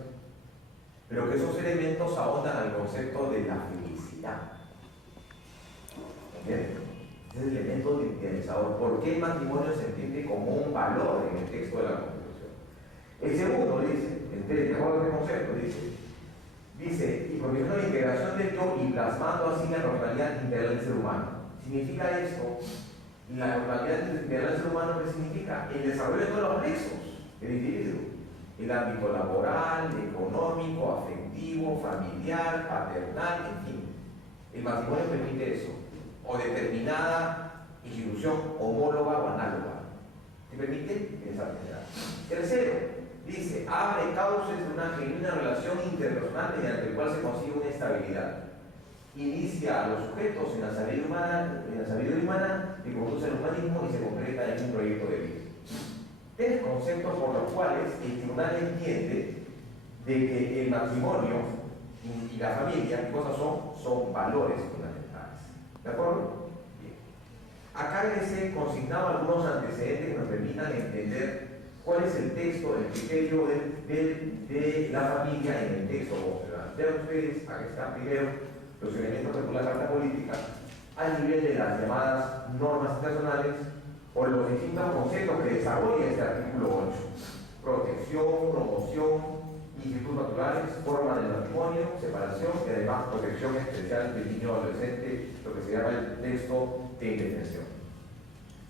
pero que esos elementos ahondan al concepto de la felicidad. ¿Entienden? Es el elemento dinamizador. ¿Por qué el matrimonio se entiende como un valor en el texto de la Constitución? El segundo dice, de acuerdo a este concepto, dice, y promoviendo la integración del yo y plasmando así la normalidad integral del ser humano. ¿Significa esto? La normalidad integral del ser humano, ¿qué significa? El desarrollo de todos los plexos del individuo. El ámbito laboral, económico, afectivo, familiar, paternal, en fin. El matrimonio permite eso. o determinada institución homóloga o análoga. ¿Te permite? Tercero, dice, abre cauces de una genuina relación interpersonal mediante el cual se consigue una estabilidad. Inicia a los sujetos en la sabiduría humana que conduce al humanismo y se concreta en un proyecto de vida. Tres conceptos por los cuales el tribunal entiende de que el matrimonio y la familia, ¿qué cosas son? Son valores fundamentales. ¿De acuerdo? Bien. Acá les he consignado algunos antecedentes que nos permitan entender cuál es el texto, el criterio de la familia en el texto constitucional. Vean ustedes, aquí están primero los elementos que la Carta Política a nivel de las llamadas normas internacionales o los distintos conceptos que desarrolla este artículo 8. Protección, promoción, institutos naturales, forma del matrimonio, separación y además protección especial del niño adolescente, lo que se llama el texto de indefensión.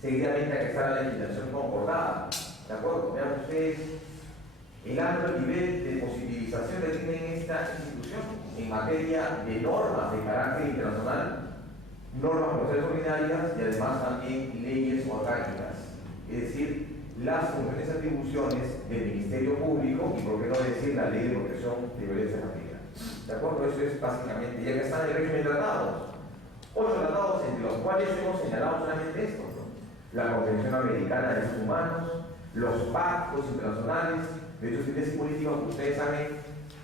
Seguidamente aquí está la legislación concordada. ¿De acuerdo? Vean ustedes el alto nivel de posibilización que tiene esta institución en materia de normas de carácter internacional, normas procesales ordinarias y además también leyes orgánicas. Es decir, las funciones y atribuciones del Ministerio Público y, por qué no decir, la Ley de Protección de Violencia Familiar. ¿De acuerdo? Eso es básicamente, ya que están en el régimen de tratados. 8 tratados entre los cuales hemos señalado solamente esto, ¿no? La Convención Americana de Derechos Humanos, los pactos internacionales, derechos civiles y políticos que ustedes saben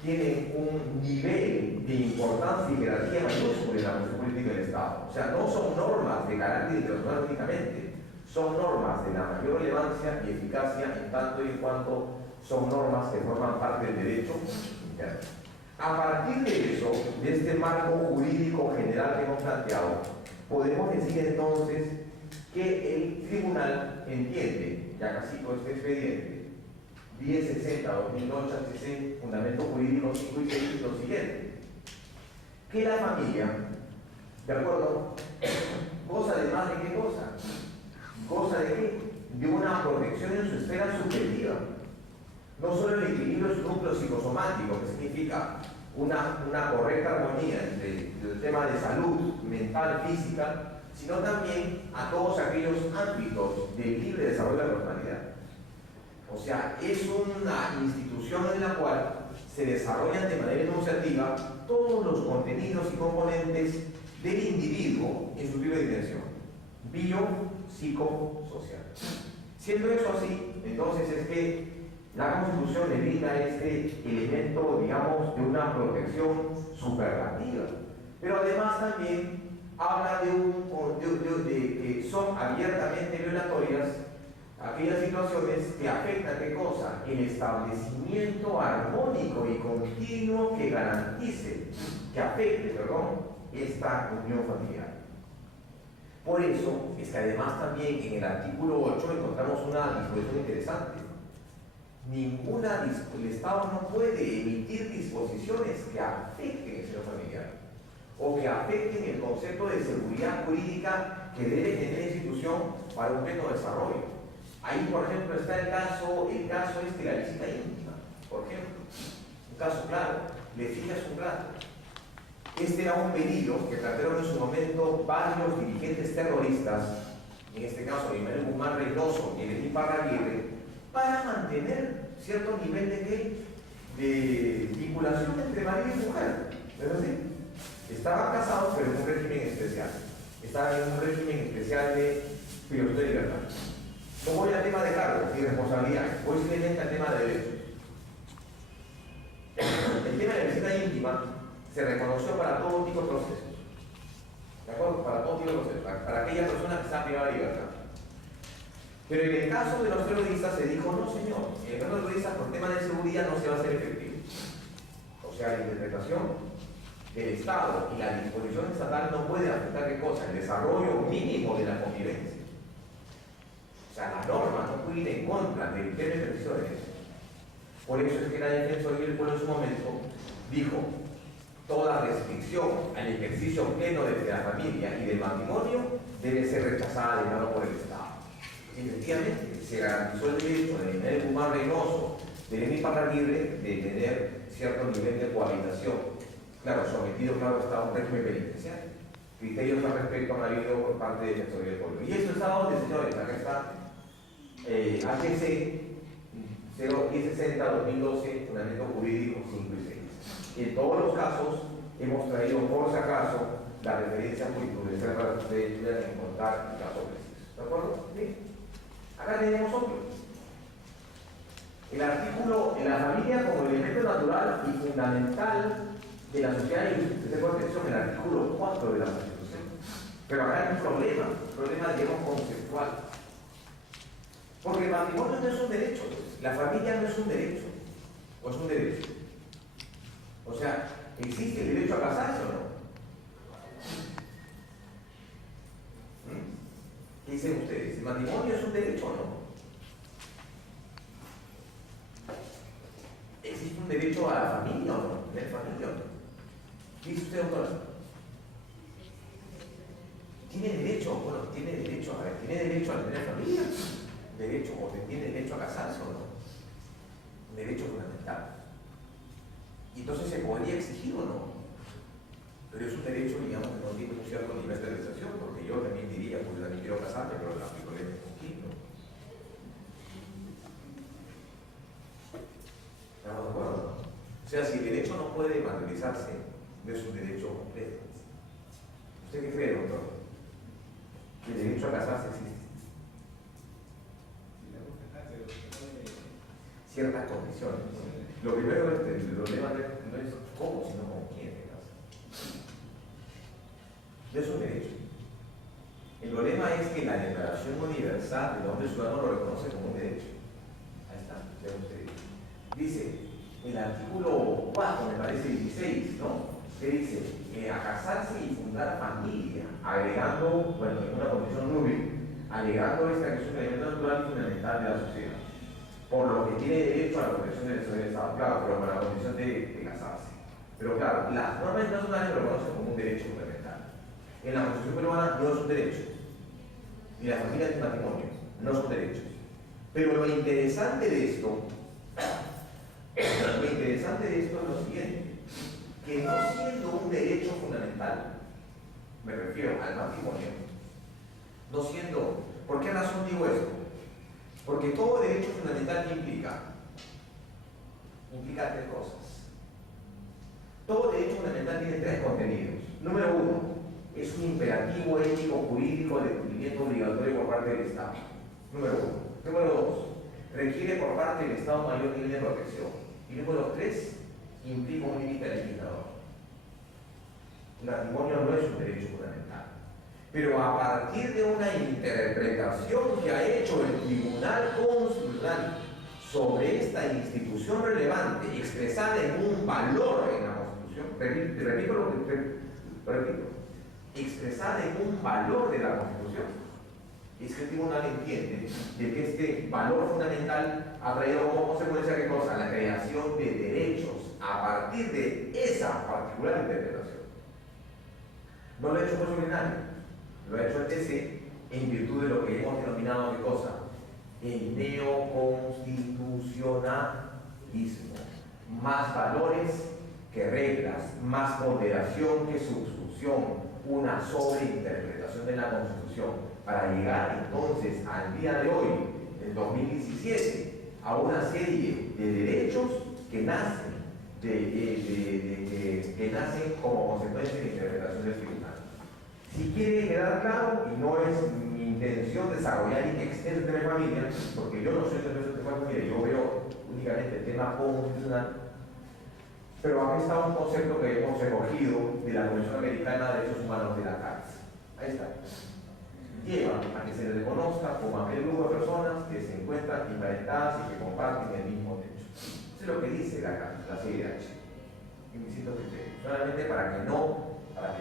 tienen un nivel de importancia y jerarquía mayúscula en la función política del Estado. O sea, no son normas de carácter internacional únicamente, son normas de la mayor relevancia y eficacia en tanto y en cuanto son normas que forman parte del derecho interno. A partir de eso, de este marco jurídico general que hemos planteado, podemos decir entonces que el tribunal entiende, ya casi todo este expediente, 1060-2008 HC, Fundamento Jurídico 5 y 6, lo siguiente: que la familia, ¿de acuerdo?, goza además de qué cosa, goza de qué, de una protección en su esfera subjetiva, no solo el equilibrio de su núcleo psicosomático, que significa una correcta armonía entre el tema de salud mental, física, sino también a todos aquellos ámbitos de libre desarrollo de la personalidad. O sea, es una institución en la cual se desarrollan de manera enunciativa todos los contenidos y componentes del individuo en su libre dimensión, bio-psicosocial. Siendo eso así, entonces es que la Constitución le brinda este elemento, digamos, de una protección superlativa, pero además también habla de que son abiertamente violatorias aquellas situaciones que afectan, ¿qué cosa? El establecimiento armónico y continuo que garantice, que afecte, esta unión familiar. Por eso es que además también en el artículo 8 encontramos una disposición interesante. El Estado no puede emitir disposiciones que afecten el seno familiar o que afecten el concepto de seguridad jurídica que debe tener la institución para un pleno desarrollo. Ahí, por ejemplo, está el caso de la visita íntima, por ejemplo. Un caso claro, le fijas un plato. Este era un pedido que trataron en su momento varios dirigentes terroristas, en este caso Manuel Guzmán Reynoso y Lenín Parraguirre, para mantener cierto nivel de vinculación entre marido y mujer. ¿Es así? Estaban casados, pero en un régimen especial. Estaban en un régimen especial de privación de libertad. No voy al tema de cargos y responsabilidades, voy simplemente al tema de derechos. El tema de la visita íntima se reconoció para todo tipo de procesos. ¿De acuerdo? Para todo tipo de procesos, para aquellas personas que están privadas de libertad. Pero en el caso de los terroristas se dijo, no señor, en el caso de los terroristas por tema de seguridad no se va a hacer efectivo. O sea, la interpretación del Estado y la disposición estatal no puede afectar qué cosa, el desarrollo mínimo de la convivencia. O sea, la norma no puede ir en contra del pleno ejercicio de eso. Por eso es que la Defensoría del Pueblo en su momento dijo, toda restricción al ejercicio pleno de la familia y del matrimonio debe ser rechazada de mano por el Estado. Efectivamente, se garantizó el derecho de Manuel Guzmán Reynoso, de Lenín Parraguirre, de tener cierto nivel de cohabitación. Claro, sometido, claro, está a un régimen penitenciario. criterios al respecto han habido por parte de Defensoría del Pueblo. Y esto está donde, señores, acá está HC 1060-2012, Fundamento Jurídico 5 y 6. En todos los casos hemos traído, por si acaso, la referencia jurisprudencial para que ustedes puedan encontrar el caso preciso. ¿De acuerdo? ¿Sí? Acá tenemos otro. El artículo en la familia como elemento natural y fundamental de la sociedad y de protección, el artículo 4 de la Constitución. Pero acá hay un problema digamos conceptual. Porque el matrimonio no es un derecho, la familia no es un derecho, o es un derecho. O sea, ¿existe el derecho a casarse o no? ¿Qué dicen ustedes? ¿El matrimonio es un derecho o no? ¿Existe un derecho a la familia o no? ¿Tener familia o no? ¿Qué dice usted, doctora? ¿Tiene derecho? Bueno, tiene derecho, a ver, ¿tiene derecho a tener familia? Derecho, o tiene derecho a casarse o no. Un derecho fundamental. Y entonces se podría exigir o no. Pero es un derecho, digamos, que no tiene un cierto nivel de realización, porque yo también diría, pues yo también quiero casarme, pero la problema es con quién, ¿no? ¿Estamos de acuerdo? O sea, si el derecho no puede materializarse, no es un derecho completo. ¿Usted qué cree, doctor? ¿Que el derecho a casarse existe? Ciertas condiciones. Lo primero es que el problema no es cómo, sino con quién te casas. No es un derecho. El problema es que la Declaración Universal del Hombre Ciudadano lo reconoce como un derecho. Ahí está, ya usted dice, el artículo 4, me parece 16, ¿no? Que dice a casarse y fundar familia, agregando, bueno, en una condición rubí, agregando esta que es un elemento natural y fundamental de la sociedad, por lo que tiene derecho a la protección del Estado, claro, pero con la condición de casarse. Pero claro, las normas internacionales lo reconocen como un derecho fundamental. En la Constitución peruana no es un derecho, ni la familia ni el matrimonio, no son derechos. Pero lo interesante de esto es lo siguiente, que no siendo un derecho fundamental, me refiero al matrimonio, no siendo, ¿por qué razón digo esto? Porque todo derecho fundamental implica tres cosas. Todo derecho fundamental tiene tres contenidos. Número uno, es un imperativo ético jurídico de cumplimiento obligatorio por parte del Estado. Número uno. Número dos, requiere por parte del Estado mayor nivel de protección. Y número tres, implica un límite limitador. El matrimonio no es un derecho fundamental. Pero a partir de una interpretación que ha hecho el Tribunal Constitucional sobre esta institución relevante, expresada en un valor en la Constitución, repito, expresada en un valor de la Constitución, es que el Tribunal entiende de que este valor fundamental ha traído como consecuencia ¿qué cosa? La creación de derechos a partir de esa particular interpretación. No lo ha hecho por ordinario, lo ha hecho el TC en virtud de lo que hemos denominado ¿qué cosa? El neoconstitucionalismo. Más valores que reglas, más moderación que substitución, una sobreinterpretación de la Constitución, para llegar entonces al día de hoy, el 2017, a una serie de derechos que nacen, que nacen como consecuencia de la interpretación del tribunal. Si quiere quedar claro, y no es mi intención desarrollar y extender el tema de familia, porque yo no soy experto en familia, yo veo únicamente el tema constitucional, pero aquí está un concepto que hemos recogido de la Convención Americana de Derechos Humanos de la cárcel. Ahí está. Lleva a que se les reconozca como aquel grupo de personas que se encuentran emparentadas y que comparten el mismo techo. Eso es lo que dice la CIDH. Y me siento que solamente para que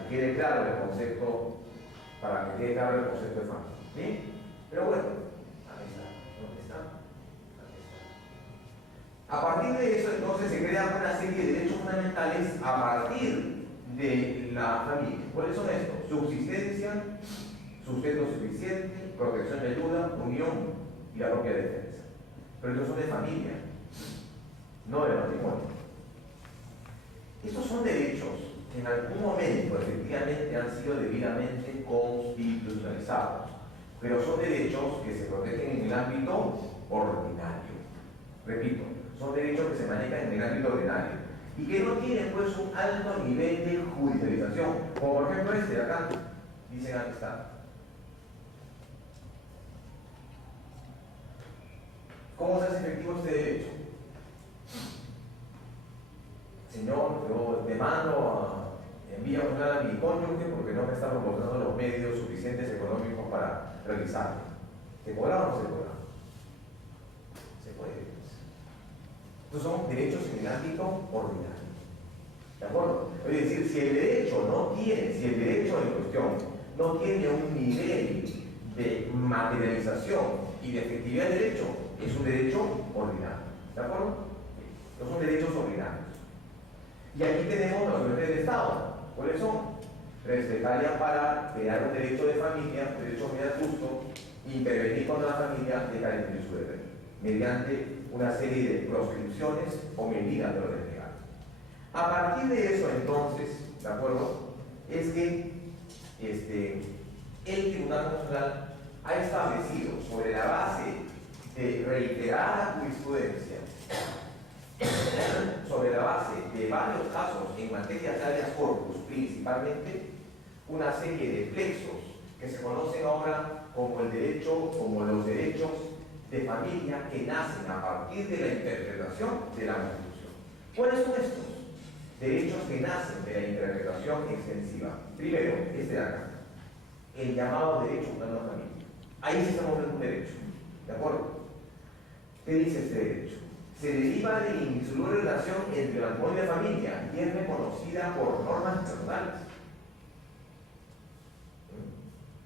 quede claro el concepto, de familia. ¿Sí? Pero bueno, ahí está. ¿Dónde está? Ahí está. A partir de eso, entonces, se crean una serie de derechos fundamentales a partir de la familia. ¿Cuáles son estos? Subsistencia, sustento suficiente, protección de ayuda, unión y la propia defensa. Pero estos son de familia, no de matrimonio. Estos son derechos que en algún momento efectivamente han sido debidamente constitucionalizados, pero son derechos que se protegen en el ámbito ordinario. Repito, son derechos que se manejan en el ámbito ordinario y que no tienen pues un alto nivel de judicialización, como por ejemplo este de acá, dicen aquí está. ¿Cómo se hace efectivo este derecho? Señor, yo demando, envía un a mi cónyuge porque no me está proporcionando los medios suficientes económicos para realizarlo. ¿Se podrá o no se podrá? Se puede. Estos son derechos en el ámbito ordinario. ¿De acuerdo? Es decir, si el derecho en cuestión no tiene un nivel de materialización y de efectividad del derecho, es un derecho ordinario. ¿De acuerdo? No son derechos ordinarios. Y aquí tenemos los deberes del Estado. ¿Cuáles son? Respetar para crear un derecho de familia, un derecho medial justo, intervenir contra la familia, dejar de cumplir su deber, mediante una serie de proscripciones o medidas de orden legal. A partir de eso, entonces, ¿de acuerdo? Es que el Tribunal Constitucional ha establecido, sobre la base de reiterada jurisprudencia, sobre la base de varios casos en materia de habeas corpus principalmente, una serie de plexos que se conocen ahora como los derechos de familia que nacen a partir de la interpretación de la Constitución. ¿Cuáles son estos derechos que nacen de la interpretación extensiva? Primero, este de acá, el llamado derecho humano a la familia. Ahí sí estamos en un derecho, ¿de acuerdo? ¿Qué dice este derecho? Se deriva de la indisoluble relación entre matrimonio y familia y es reconocida por normas personales.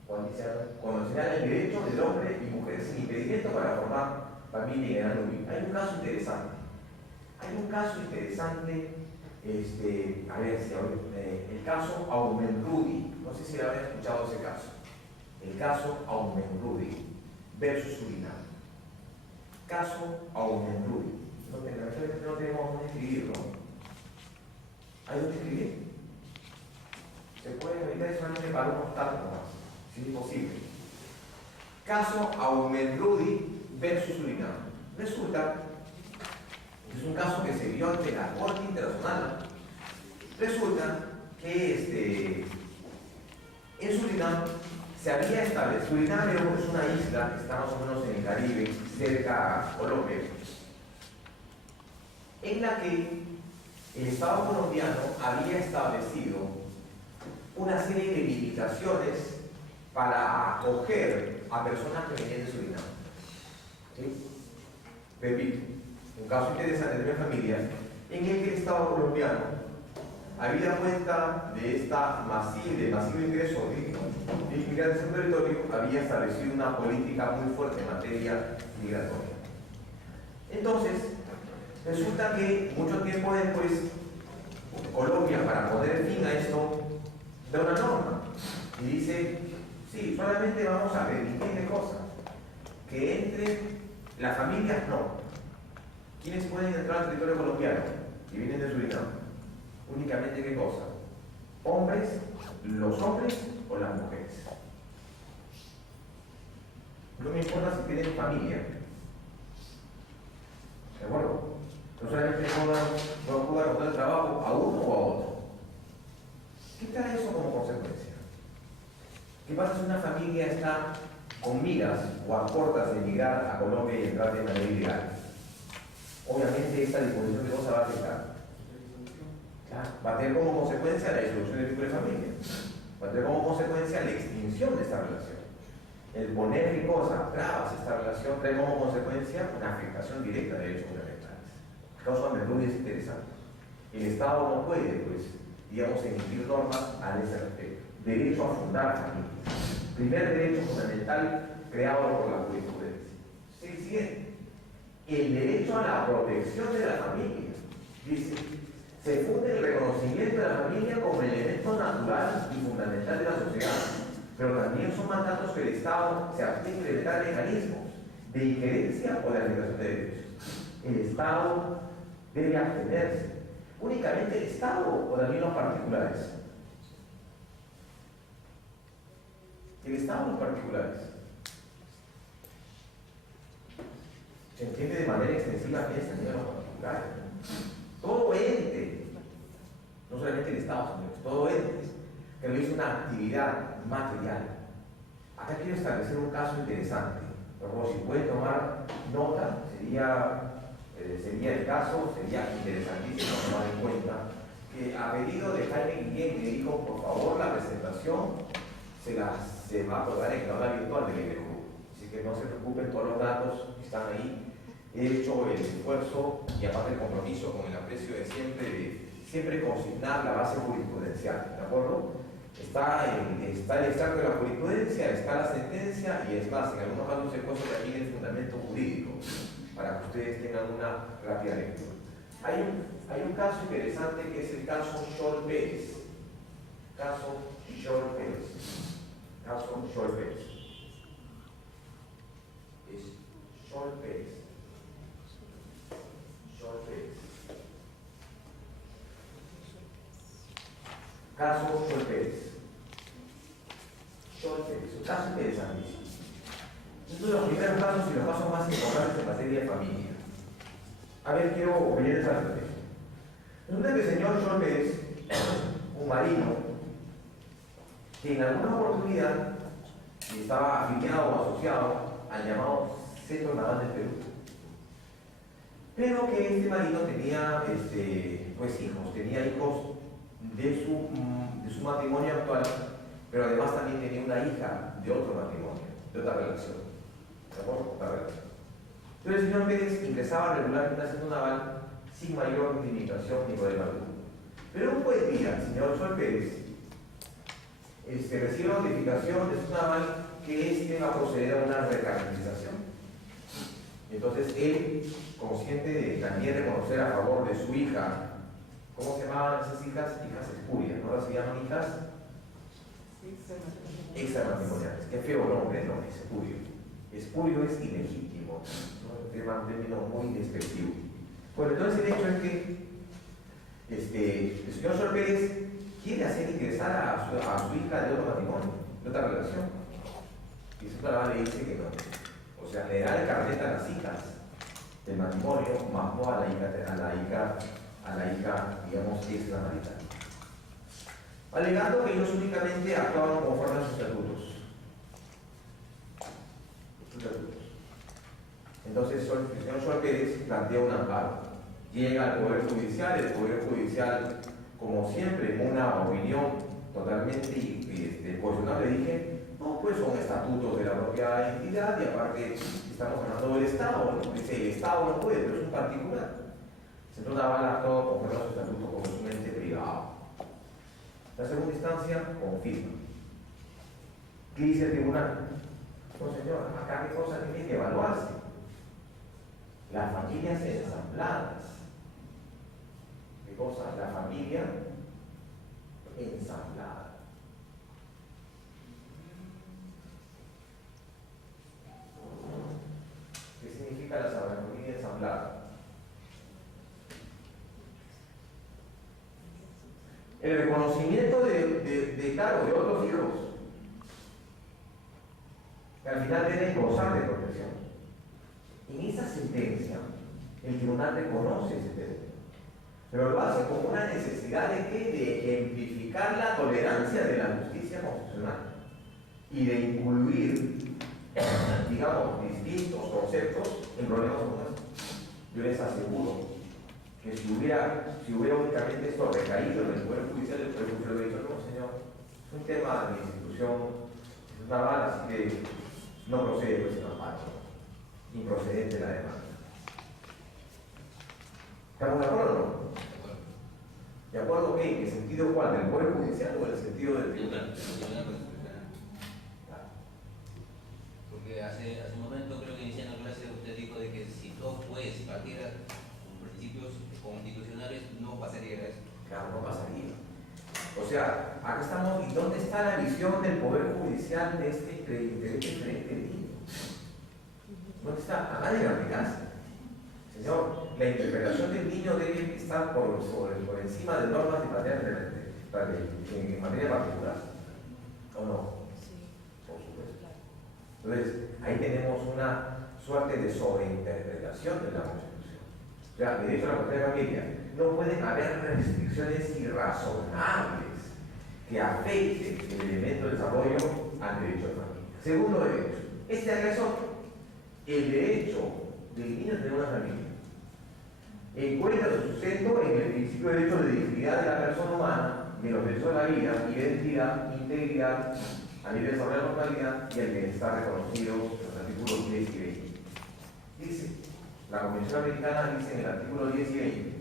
Cuando señala el derecho del hombre y mujer sin impedimento para formar familia y generar un hijo. Hay un caso interesante. A ver si el caso Aumenrudi. No sé si habrán escuchado ese caso. El caso Aumenrudi versus Surinam. Caso Aumenrudi. No tenemos dónde escribirlo. ¿Hay dónde escribir? Se puede evitar solamente para unos tantos más, si es posible. Caso Aumenrudi versus Surinam. Resulta que es un caso que se vio ante la Corte Internacional. Resulta que en Surinam se había establecido. Surinam es una isla que está más o menos en el Caribe, cerca a Colombia, en la que el Estado colombiano había establecido una serie de limitaciones para acoger a personas que venían de Surinam. ¿Sí? Repito, un caso interesante de mi familia, en el que el Estado colombiano, habida cuenta de masivo ingreso de inmigrantes en el territorio, había establecido una política muy fuerte en materia migratoria. Entonces, resulta que mucho tiempo después, Colombia, para poner fin a esto, da una norma y dice, sí, solamente vamos a permitir de cosas, que entre las familias no. ¿Quiénes pueden entrar al territorio colombiano? Que vienen de Surinam. Únicamente qué cosa? Hombres, los hombres o las mujeres. No me importa si tienen familia. ¿De acuerdo? No solamente no puedo dar el trabajo a uno o a otro. ¿Qué trae eso como consecuencia? ¿Qué pasa si una familia está con miras o a cortas de emigrar a Colombia y entrar de manera ilegal? Obviamente esta disposición de cosa va a afectar. Va a tener como consecuencia la disolución del tipo de familia. Va a tener como consecuencia la extinción de esta relación. El poner trabas a esta relación trae como consecuencia una afectación directa de derechos fundamentales. El caso Aumenrudi es interesante. El Estado no puede, emitir normas a ese respecto. Derecho a fundar familia. Primer derecho fundamental creado por la jurisprudencia. Siguiente. El derecho a la protección de la familia. Dice, se funde el reconocimiento de la familia como elemento natural y fundamental de la sociedad, pero también son mandatos que el Estado se abstiene de implementar mecanismos de injerencia o de aplicación de derechos. El Estado debe abstenerse, ¿Únicamente el Estado o también los particulares? El Estado o los particulares. Se entiende de manera extensiva que es también los particulares. Todo ente, no solamente el Estado, sino todo ente que realiza una actividad material. Acá quiero establecer un caso interesante. Pero si pueden tomar nota, sería el caso, sería interesantísimo tomar en cuenta que a pedido de Jaime Guillén me dijo, por favor, la presentación se va a colgar en el canal virtual del IBQ. Así que no se preocupen, todos los datos están ahí. He hecho el esfuerzo y aparte el compromiso con el aprecio de siempre consignar la base jurisprudencial, ¿de acuerdo? Está el extracto de la jurisprudencia, está la sentencia y es más, en algunos casos he puesto también el fundamento jurídico para que ustedes tengan una rápida lectura. Hay un caso interesante que es el caso Scholl Pérez. Caso Scholl Pérez. Caso Scholl Pérez. Es Scholl Pérez. Scholl Pérez. Caso Scholl Pérez. Scholl Pérez. Un caso interesantísimo. Es uno de los primeros casos y los casos más importantes en materia de familia. A ver, quiero opiniones al respecto. Resulta que el señor Scholl Pérez, un marino, que en alguna oportunidad estaba afiliado o asociado al llamado Centro Naval del Perú, pero que este marino tenía hijos, tenía hijos de su matrimonio actual, pero además también tenía una hija de otro matrimonio, de otra relación. ¿De acuerdo? Otra relación. Entonces el señor Pérez ingresaba regularmente al Centro Naval sin mayor limitación ni problema alguno. Pero un buen día, el señor Scholl Pérez recibe notificación de Centro Naval que va a proceder a una recaracterización. Entonces él, consciente de también reconocer a favor de su hija, ¿cómo se llamaban esas hijas? Hijas espurias, ¿no las se llaman hijas? Extramatrimoniales. Qué feo nombre, no, espurio. Espurio es ilegítimo, ¿no? Un término muy despectivo. Bueno, entonces el hecho es que el señor Scholl Pérez quiere hacer ingresar a su hija de otro matrimonio, de otra relación. Y su trabajo le dice que no. O sea, le da el carnet a las hijas del matrimonio, más no a la hija, digamos, extramarital. Alegando que ellos únicamente actuaban conforme a sus estatutos. Entonces el señor Scholl Pérez plantea un amparo. Llega al Poder Judicial, el Poder Judicial, como siempre, en una opinión totalmente cuestionable, dije, no, pues son estatutos de la propia entidad y aparte estamos hablando del Estado, ¿no? Dice, el Estado no puede, pero es un particular. El Centro Naval ha actuado conforme a su estatuto como un ente privado. La segunda instancia confirma. ¿Qué dice el tribunal? No, señor, acá qué cosa tiene que evaluarse. Las familias ensambladas. ¿Qué cosa? La familia ensamblada. ¿Qué significa la familia ensamblada? El reconocimiento de otros hijos que al final deben gozar de protección. En esa sentencia, el tribunal reconoce ese derecho, pero lo hace como una necesidad de ejemplificar la tolerancia de la justicia constitucional y de incluir, digamos, distintos conceptos en problemas como estos. Yo les aseguro que si hubiera únicamente esto recaído en el Poder Judicial, el Poder Judicial hubiera dicho, no, señor, es un tema de mi institución, es una bala, así que no procede pues el amparo, improcedente la demanda. ¿Estamos de acuerdo o no? ¿De acuerdo qué? ¿En el sentido cuál? ¿Del Poder Judicial o en el sentido del tribunal? Porque hace un momento, creo que iniciando clase, usted dijo de que si dos jueces partieran con principios constitucionales, no pasaría eso. Claro, no pasaría. O sea, acá estamos, ¿y dónde está la visión del Poder Judicial de este diferente lindo? ¿Dónde está? A nadie le aplicaste. Señor, la interpretación del niño debe estar por encima de normas de materia en materia particular, ¿o no? Por supuesto. Entonces, ahí tenemos una suerte de sobreinterpretación de la Constitución. O sea, el derecho a la propiedad de familia, no pueden haber restricciones irrazonables que afecten el elemento de desarrollo al derecho de familia. Segundo derecho, este acá es otro. El derecho del niño a tener una familia encuentra su sustento en el principio de derecho de dignidad de la persona humana, de los derechos de la vida, identidad, integridad, a nivel de desarrollo de la personalidad y el bienestar reconocidos en los artículos 10 y 20. Dice, la Convención Americana dice en el artículo 10 y 20,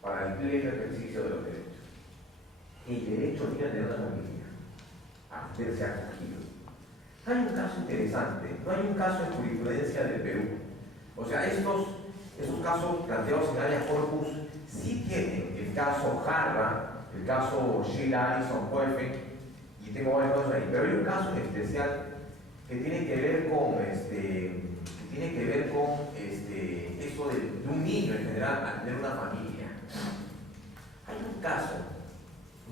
para el pleno ejercicio de los derechos, el derecho niño a tener una familia, a verse acogido. Hay un caso interesante, no hay un caso en jurisprudencia del Perú. O sea, esos casos planteados en área corpus sí tienen el caso Jarra, el caso Sheila Allison Perfect, y tengo varios casos ahí, pero hay un caso en especial que tiene que ver con eso de un niño en general a tener una familia. Hay un caso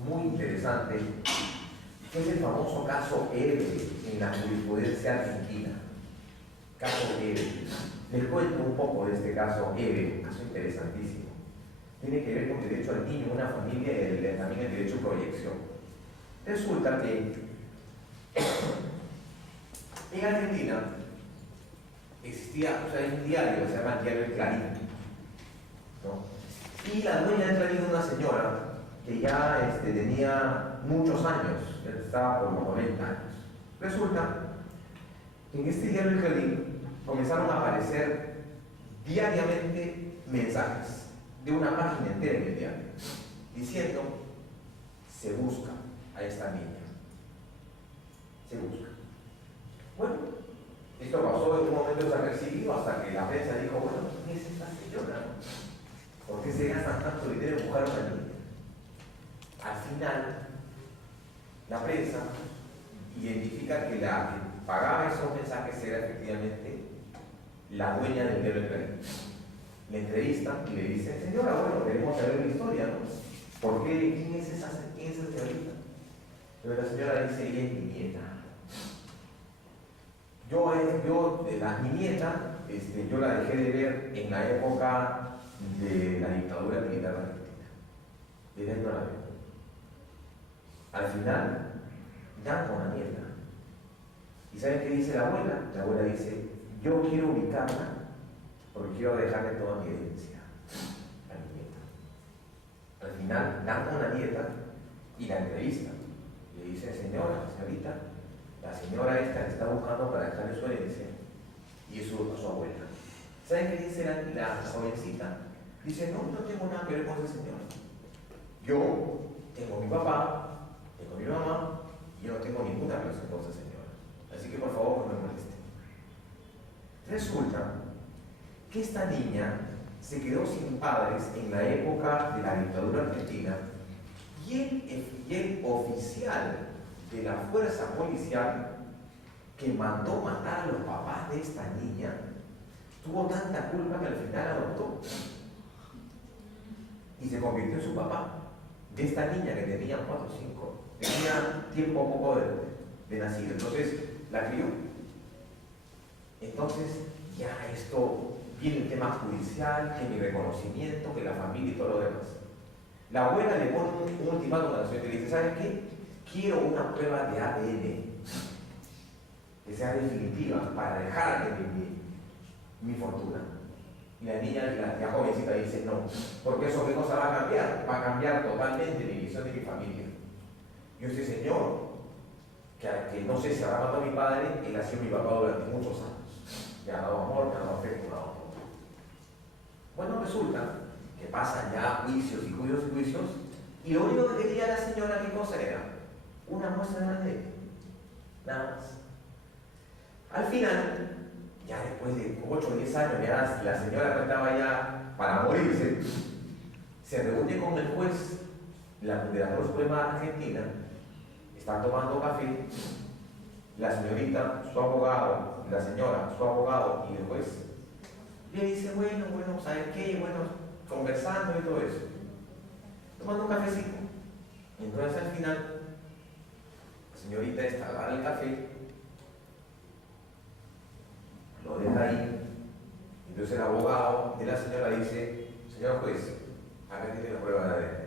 muy interesante que es el famoso caso Eve en la jurisprudencia argentina. Caso Eve. Les cuento un poco de este caso Eve, un caso interesantísimo. Tiene que ver con el derecho al niño, una familia y también el derecho a proyección. Resulta que en Argentina existía, hay un diario que se llama el diario El Clarín, ¿no? Y la dueña del Clarín, una señora que ya tenía muchos años, ya estaba por los 90 años. Resulta que en este diario El Clarín comenzaron a aparecer diariamente mensajes de una página entera en el diario diciendo: se busca a esta niña, se busca. Bueno, esto pasó en un momento desapercibido hasta que la prensa dijo: bueno, ¿quién es esta señora? ¿Por qué se gastan tanto dinero en buscar a una niña? Al final, la prensa identifica que la que pagaba esos mensajes era efectivamente la dueña del diario El Clarín. Le entrevistan y le dicen: señora, bueno, queremos saber la historia, ¿no? ¿Por qué? ¿Quién es esa señorita? Pero la señora dice: ella es mi nieta. Mi nieta, yo la dejé de ver en la época de la dictadura militar argentina. Desde ahí no la veo. Al final, ya con la nieta. ¿Y saben qué dice la abuela? La abuela dice: yo quiero ubicarla porque quiero dejarle toda mi herencia a mi nieta. Al final, dan con la nieta y la entrevista. Le dice: señorita, la señora esta que está buscando para dejarle su herencia y eso a su abuela. ¿Saben qué dice la jovencita? Dice: no tengo nada que ver con ese señor. Yo tengo mi papá, tengo mi mamá y yo no tengo ninguna relación con esa señora. Así que por favor no me moleste. Resulta que esta niña se quedó sin padres en la época de la dictadura argentina y el oficial de la fuerza policial que mandó matar a los papás de esta niña tuvo tanta culpa que al final adoptó y se convirtió en su papá de esta niña que tenía 4 o 5, tenía tiempo poco de nacido, entonces la crió. Entonces ya esto viene el tema judicial, que mi reconocimiento, que la familia y todo lo demás. La abuela le pone un ultimátum a la señora y le dice: ¿sabes qué? Quiero una prueba de ADN que sea definitiva para dejarle mi fortuna. Y la niña, la jovencita dice: no, porque eso qué cosa va a cambiar, va a cambiar totalmente mi visión de mi familia. Yo este señor, que no sé si habrá matado a mi padre, él ha sido mi papá durante muchos años. Me ha dado amor, me ha dado afecto, me ha dado todo. Bueno, resulta que pasan ya juicios y juicios, y lo único que quería la señora, ¿qué cosa era? Una muestra de ADN, nada más. Al final, ya después de 8 o 10 años, ya la señora no estaba ya para morirse, se reúne con el juez de la Corte Suprema Argentina, están tomando café, la señorita, su abogado, la señora, su abogado y el juez, Y ella dice, bueno, ¿saben qué? Bueno, conversando y todo eso. Tomando un cafecito. Entonces al final, la señorita esta agarra el café, lo deja ahí. Entonces el abogado de la señora dice, señor juez, acá tiene la prueba de ADN.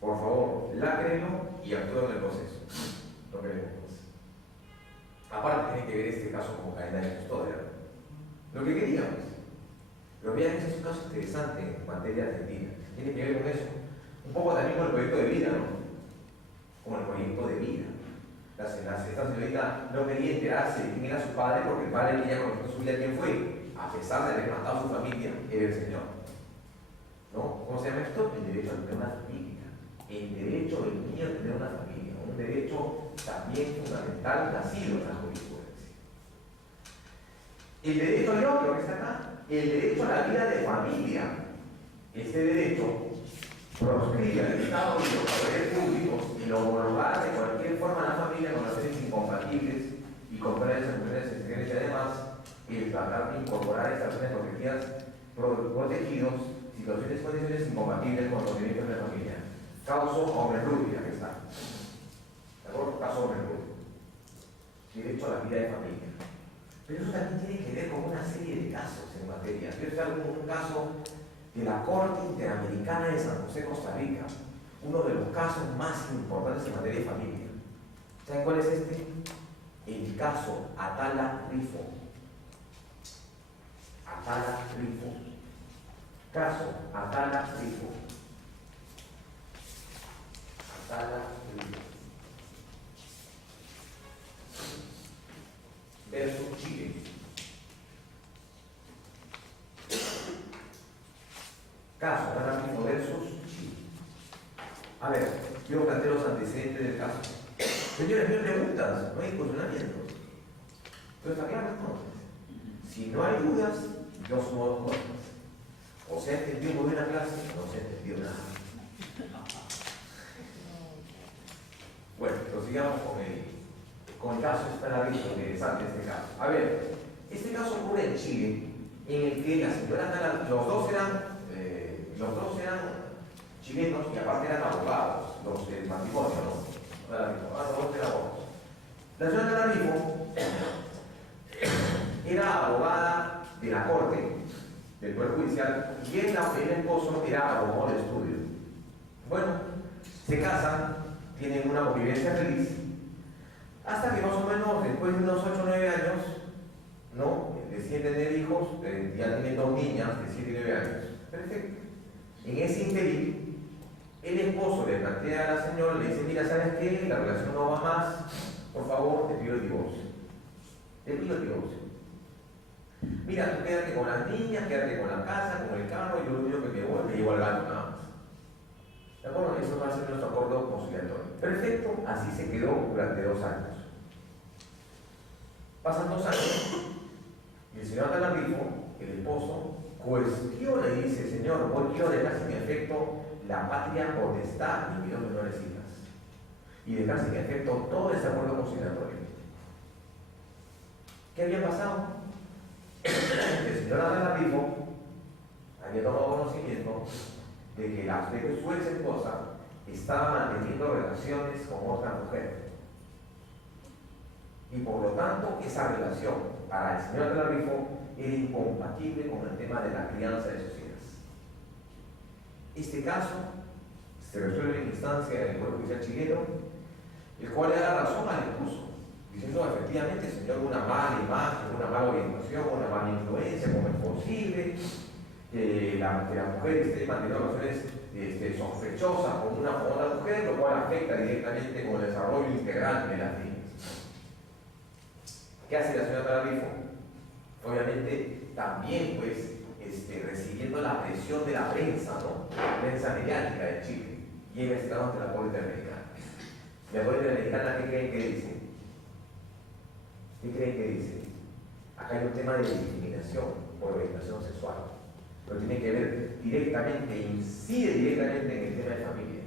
Por favor, lácrelo y actúe en el proceso. No queremos más. Aparte tiene que ver este caso como cadena de custodia. Lo que queríamos. Pero vean, ese es un caso interesante en materia argentina. Tiene que ver con eso. Un poco también con el proyecto de vida, ¿no? Como el proyecto de vida. Esta señorita no quería enterarse de quién era su padre porque el padre que ella conoció en su vida, ¿quién fue? A pesar de haber matado a su familia, era el Señor. ¿No? ¿Cómo se llama esto? El derecho a tener una familia. El derecho del niño a tener una familia. Un derecho también fundamental nacido en la jurisprudencia. El derecho al otro que está acá. El derecho a la vida de familia. Este derecho proscribe al Estado y los poderes públicos en homologar de cualquier forma a la familia con relaciones incompatibles y contrarias a mujeres exteriores y además el tratar de incorporar estas relaciones protegidos situaciones condiciones incompatibles con los derechos de la familia. Caso hombre rubia, que está. ¿De acuerdo? Caso hombre rubia. Derecho a la vida de familia. Pero eso también tiene que ver con una serie de casos en materia. Yo estoy hablando de un caso de la Corte Interamericana de San José, Costa Rica, uno de los casos más importantes en materia de familia. ¿Saben cuál es este? El caso Atala Rifo. Atala Rifo. Caso Atala Rifo. Atala Rifo. Versus Chile. Caso Atala Rifo versus Chile. A ver, yo planteo los antecedentes del caso. Señores, no hay preguntas, no hay cuestionamientos. Entonces, está claro entonces. Si no hay dudas, yo sumo dos cosas. O se ha entendido muy bien la clase, o no se ha entendido nada. Bueno, prosigamos con el caso. Está larguito, interesante este caso. A ver, este caso ocurre en Chile, en el que la señora, los dos eran chilenos y aparte eran abogados, los del matrimonio, ¿no? Los dos eran abogados. La señora Atala Rifo era abogada de la Corte, del Poder Judicial, y el esposo era abogado de estudio. Bueno, se casan, tienen una convivencia feliz, hasta que más o menos después de unos 8 o 9 años, ¿no? Deciden tener hijos, ya tienen 2 niñas de 7 y 9 años. Perfecto. En ese interín, el esposo le plantea a la señora, le dice, mira, ¿sabes qué? La relación no va más, por favor, te pido el divorcio. Te pido el divorcio. Mira, tú quédate con las niñas, quédate con la casa, con el carro, y yo lo único que me llevo al gato nada más. ¿De acuerdo? Eso va a ser nuestro acuerdo conciliatorio. Perfecto, así se quedó durante 2 años. Pasan 2 años, y el señor Atala Rifo, el esposo, cuestiona y dice, señor, hoy quiero dejar sin efecto la patria potestad de mis 2 menores hijas y dejar sin efecto todo ese acuerdo conciliatorio. ¿Qué había pasado? El señor Atala Rifo había tomado conocimiento de que su ex esposa estaba manteniendo relaciones con otra mujer. Y por lo tanto, esa relación para el señor Atala Rifo era incompatible con el tema de la crianza de sus hijas. Este caso se resuelve en instancia del Poder Judicial chileno, el cual le da la razón al esposo, diciendo efectivamente, señor, una mala imagen, una mala orientación, una mala influencia, ¿cómo es posible que la mujer esté manteniendo relaciones sospechosas con otra mujer, lo cual afecta directamente con el desarrollo integral de las niñas? ¿Qué hace la señora Atala Rifo? Obviamente también pues recibiendo la presión de la prensa, ¿no? La prensa mediática de Chile, y en este caso ante la Corte Interamericana. La Corte Interamericana, ¿qué creen que dice? ¿Qué creen que dice? Acá hay un tema de discriminación por orientación sexual, pero tiene que ver directamente, incide directamente en el tema de familia.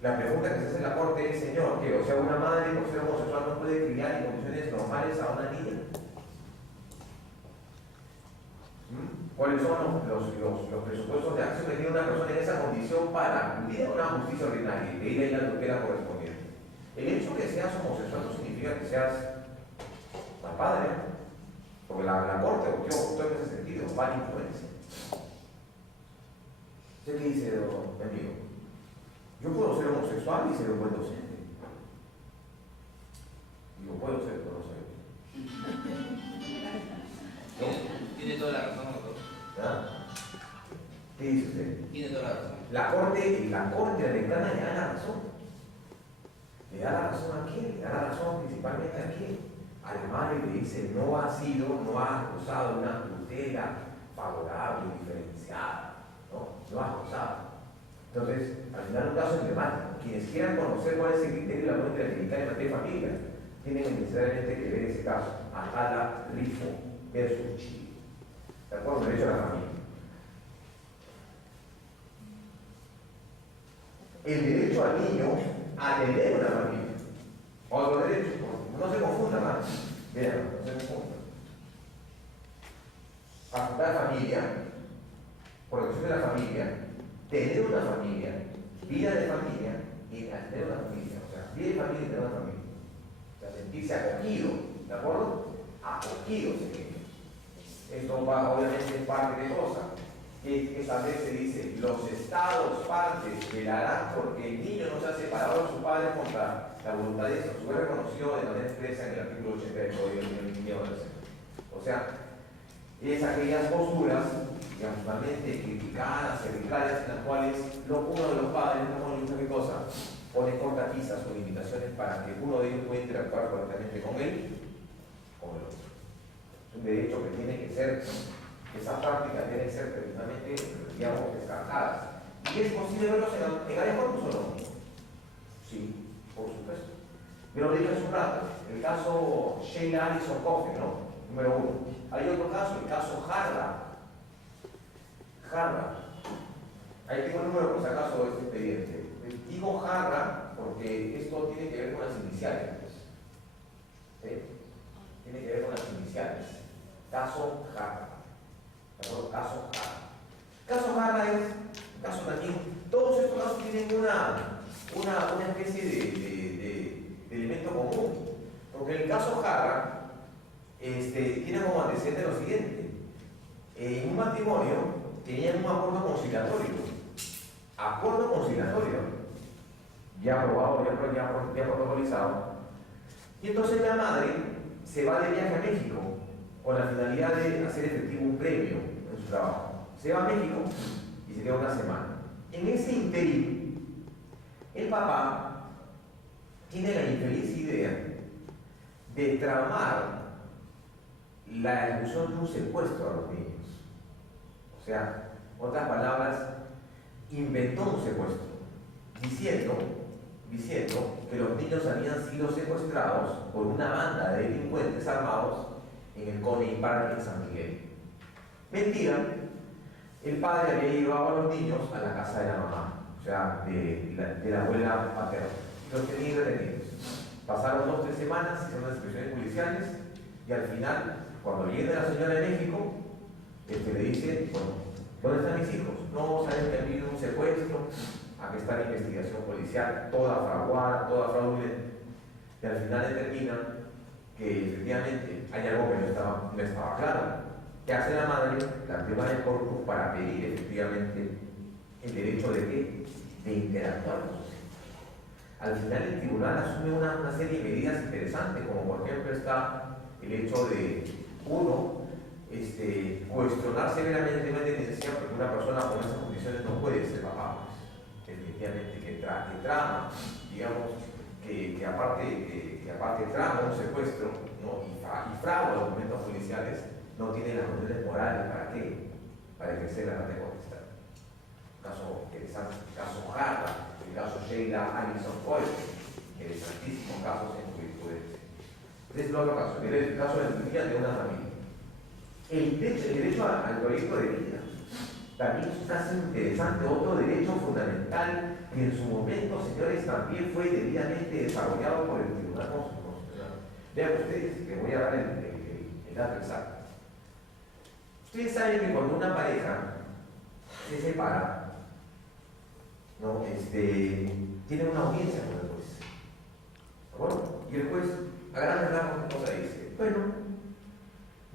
La pregunta que se hace en la Corte es, señor, que o sea una madre por ser homosexual no puede criar en condiciones normales a una niña. cuáles son los presupuestos de acción que tiene una persona en esa condición para acudir a una justicia ordinaria y pedir ahí la tutela correspondiente. El hecho de que seas homosexual no significa que seas mal padre, porque la Corte optó en ese sentido, vale influencia. ¿Usted qué dice, mi amigo? Yo puedo ser homosexual y ser un buen docente. Digo, puedo ser, pero no soy. Tiene toda la razón, doctor. ¿Ah? ¿Qué dice usted? Tiene toda la razón. La Corte Americana le da la razón. ¿Le da la razón a quién? Le da la razón principalmente a quién. A la madre le dice, no ha usado una tutela favorable, diferenciada. No ha usado. Entonces, al final un caso emblemático. Quienes quieran conocer cuál es el criterio de la Corte Interamericana en materia de familia, tienen necesariamente que ver ese caso. Atala Rifo versus Chile. ¿De acuerdo? Derecho a la familia. El derecho al niño a tener una familia. Otro derecho. No se confundan más. Vean, no se confundan. A fundar familia, protección de la familia, tener una familia, vida de familia y tener una familia. O sea, vida de familia y tener una familia. O sea, sentirse acogido, ¿de acuerdo? Acogido se quiere. Esto va, obviamente es parte de cosas. Esa vez se dice, los estados partes velarán porque el niño no se ha separado de su padre contra la voluntad de eso. Fue reconocido de manera expresa en el artículo 80 del Código del Niño y Adolescente. O sea, es aquellas posturas, digamos, totalmente criticadas, arbitrarias, en las cuales uno de los padres, no sé qué cosa, pone cortapisas o limitaciones para que uno de ellos pueda interactuar correctamente con él o el otro. Es un derecho que tiene que ser, esas prácticas tienen que ser precisamente, digamos, descartadas. ¿Y es posible verlos en áreas corpus o no? Sí, por supuesto. Yo lo dije hace un rato, el caso Sheila Allison Coffey, ¿no? Número 1. Hay otro caso, el caso Harra. Ahí tengo el número por si acaso de este expediente. Digo Harra porque esto tiene que ver con las iniciales. ¿Sí? Tiene que ver con las iniciales. Caso Harra. Caso Harra. Caso Harra es un caso también. Todos estos casos tienen una especie de elemento común. Porque en el caso Harra tiene como antecedente lo siguiente. En un matrimonio tenían un acuerdo conciliatorio. Acuerdo conciliatorio. Ya aprobado, ya protocolizado. Y entonces la madre se va de viaje a México con la finalidad de hacer efectivo un premio en su trabajo. Se va a México y se queda una semana. En ese interín, el papá tiene la infeliz idea de tramar la ejecución de un secuestro a los niños. O sea, otras palabras, inventó un secuestro, diciendo que los niños habían sido secuestrados por una banda de delincuentes armados en el Coney Park en San Miguel. Mentira, el padre había llevado a los niños a la casa de la mamá, o sea, de la abuela paterna. Los tenía retenidos. Pasaron 2 o 3 semanas, hicieron unas inspecciones policiales y al final, cuando viene la señora de México, le dice, bueno, ¿dónde están mis hijos? No, saben que ha habido un secuestro, aquí está la investigación policial, toda fraguada, toda fraudulenta. Y al final determinan que efectivamente hay algo que no estaba claro. ¿Qué hace la madre? La prima de corpus para pedir efectivamente el derecho de qué? De interactuar con sus hijos. Al final el tribunal asume una serie de medidas interesantes, como por ejemplo está el hecho de, uno, cuestionar severamente una tendencia porque una persona con esas condiciones no puede ser papá, pues, definitivamente que trama, digamos, que aparte trama un secuestro, ¿no? y frauda documentos policiales, no tiene las condiciones morales para qué, para ejercer la parte de contestar. Caso interesante, el caso Harra, el caso Sheila Allison Coffey, interesantísimos casos en jurisprudencia. Este es el otro caso, el caso de la familia de una familia. El derecho al proyecto de vida también es un caso interesante, otro derecho fundamental que en su momento, señores, también fue debidamente desarrollado por el Tribunal Constitucional. Vean ustedes, que voy a dar el dato exacto. Ustedes saben que cuando una pareja se separa, ¿no? Tiene una audiencia con el juez. ¿De acuerdo? Y el juez, a grandes rasgos, ¿qué cosa dice? Bueno,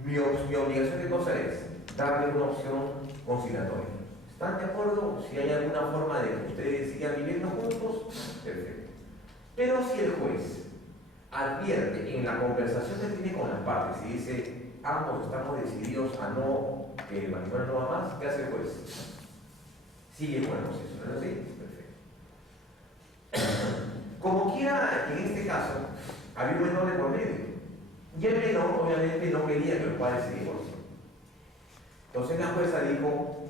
mi obligación, ¿qué cosa es? Darle una opción conciliatoria. ¿Están de acuerdo? Si hay alguna forma de que ustedes sigan viviendo juntos, perfecto. Pero si el juez advierte en la conversación que tiene con las partes y dice, ambos estamos decididos a no, que el matrimonio no va más, ¿qué hace el juez? Sigue con el proceso, ¿no es así? Perfecto. Como quiera, en este caso, había un menor de por medio. Y el menor, obviamente, no quería que los padres se divorcien. Entonces la jueza dijo,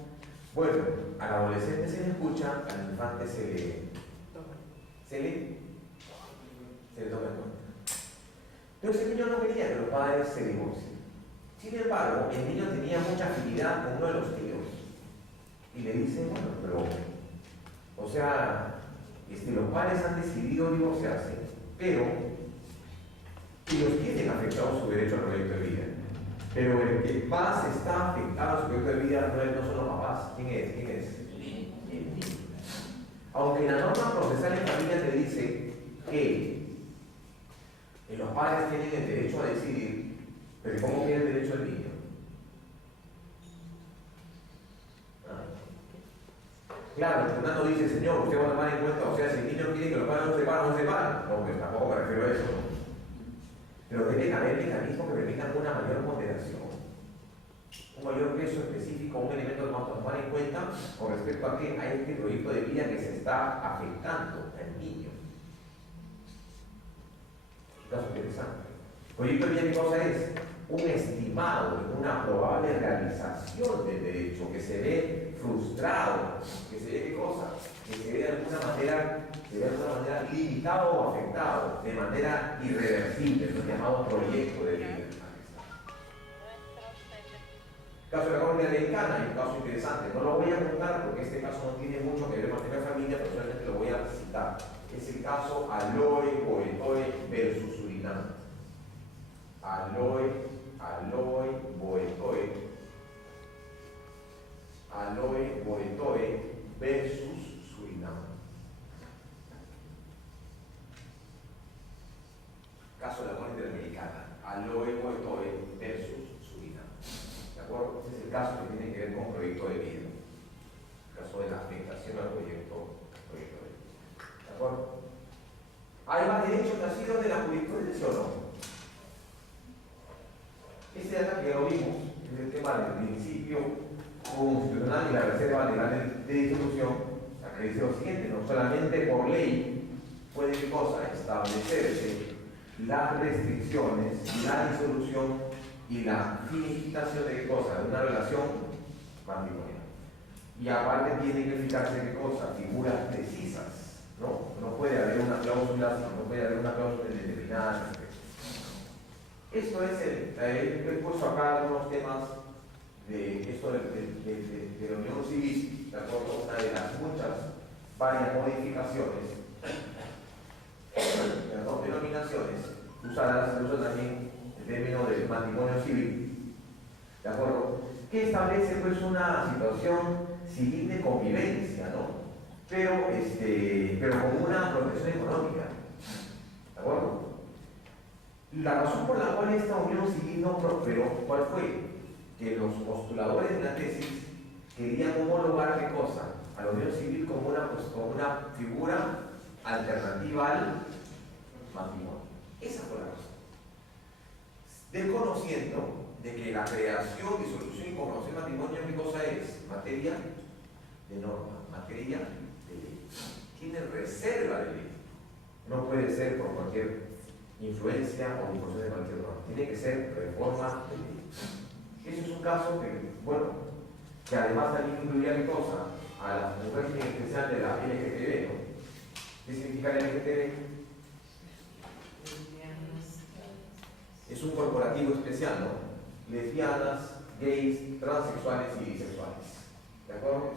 bueno, al adolescente se le escucha, al infante se le toma en cuenta. Entonces el niño no quería que los padres se divorcien. Sin embargo, el niño tenía mucha afinidad con uno de los tíos. Y le dice, bueno, pero, o sea, los padres han decidido divorciarse, pero ellos tienen afectado su derecho al proyecto de vida. Pero el que más está afectado a su proyecto de vida no son los papás. ¿Quién es? El niño. Aunque la norma procesal en familia te dice que los padres tienen el derecho a decidir, pero ¿cómo queda el derecho del niño? Claro, el tribunal dice, señor, usted va a tomar en cuenta, o sea, si el niño quiere que los padres no se separen, no se separen. No, pues tampoco me refiero a eso. Pero debe haber mecanismos que permitan una mayor moderación, un mayor peso específico, un elemento que vamos a tomar en cuenta con respecto a este proyecto de vida que se está afectando al niño. Es un caso interesante. El proyecto de vida, ¿qué cosa es? Un estimado, una probable realización del derecho que se ve frustrado, que se ve qué cosa, que se ve de alguna manera limitado o afectado, de manera irreversible, lo llamado proyecto de vida. El caso de la colonia americana es un caso interesante, no lo voy a contar porque este caso no tiene mucho que ver con la familia, pero solamente lo voy a citar. Es el caso Aloy Boetoe versus Surinam. Aloy Boetoe versus Surinam. Caso de la colonia interamericana. Aloy Boetoe versus Surinam. ¿De acuerdo? Ese es el caso que tiene que ver con proyecto de vida. El caso de la afectación al proyecto de vida. ¿De acuerdo? ¿Hay más derechos nacidos de la jurisprudencia o no? Este dato que ya lo vimos es el tema del principio constitucional y la reserva legal de distribución. Acá dice lo siguiente, no solamente por ley puede ¿qué cosa? Establecerse las restricciones, la disolución y la finiquitación de ¿qué cosa? De una relación matrimonial. Y aparte tiene que fijarse ¿qué cosa? Figuras precisas, ¿no? No puede haber una cláusula, indeterminada. Esto es he puesto acá algunos temas de esto de la unión civil, ¿de acuerdo? Una de las varias modificaciones, las dos denominaciones usadas, se usa también el término del matrimonio civil, ¿de acuerdo? Que establece pues una situación civil de convivencia, ¿no? Pero con una protección económica, ¿de acuerdo? La razón por la cual esta unión civil no prosperó, ¿cuál fue? Que los postuladores de la tesis querían homologar ¿qué cosa? A la unión civil como una figura alternativa al matrimonio. Esa fue la razón. Desconociendo de que la creación, disolución y conformación del matrimonio, ¿qué cosa es? Materia de norma, materia de ley. Tiene reserva de ley. No puede ser por cualquier influencia o disposición de cualquier norma. Tiene que ser reforma de ley. Ese es un caso que además también incluía ¿qué cosa? A un régimen especial de la LGTB, ¿no? ¿Qué significa la LGTB? Es un corporativo especial, ¿no? Lesbianas, gays, transexuales y bisexuales. ¿De acuerdo?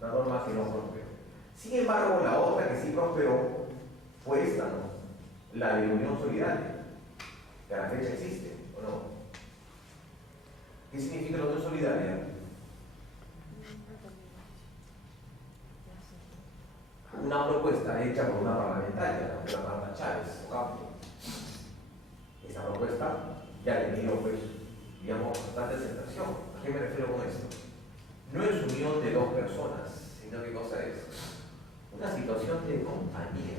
Una norma que no prosperó. Sin embargo, la otra que sí prosperó fue esta, ¿no? La de unión solidaria, que a la fecha existe, ¿o no? ¿Qué significa la unión solidaria? Una propuesta hecha por una parlamentaria, la señora Marta Chávez Ocampo. Esta propuesta ya ha tenido, pues, digamos, bastante aceptación. ¿A qué me refiero con esto? No es unión de dos personas, sino ¿qué cosa es? Una situación de compañía.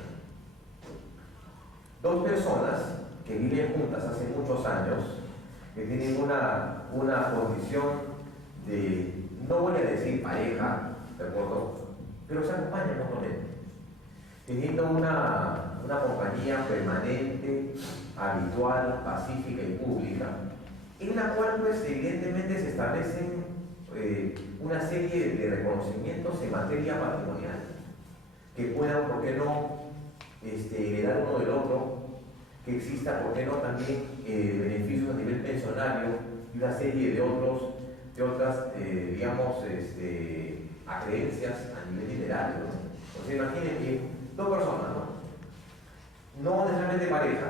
Dos personas que viven juntas hace muchos años, que tienen una condición de, no voy a decir pareja, ¿de acuerdo? Pero se acompañan mutuamente, teniendo una compañía permanente, habitual, pacífica y pública, en la cual, pues, evidentemente se establecen una serie de reconocimientos en materia patrimonial, que puedan, ¿por qué no?, heredar uno del otro, que exista, ¿por qué no?, también beneficios a nivel pensionario y una serie de otras, digamos, acreencias a nivel literario, ¿no? O sea, imaginen que dos personas, no necesariamente pareja,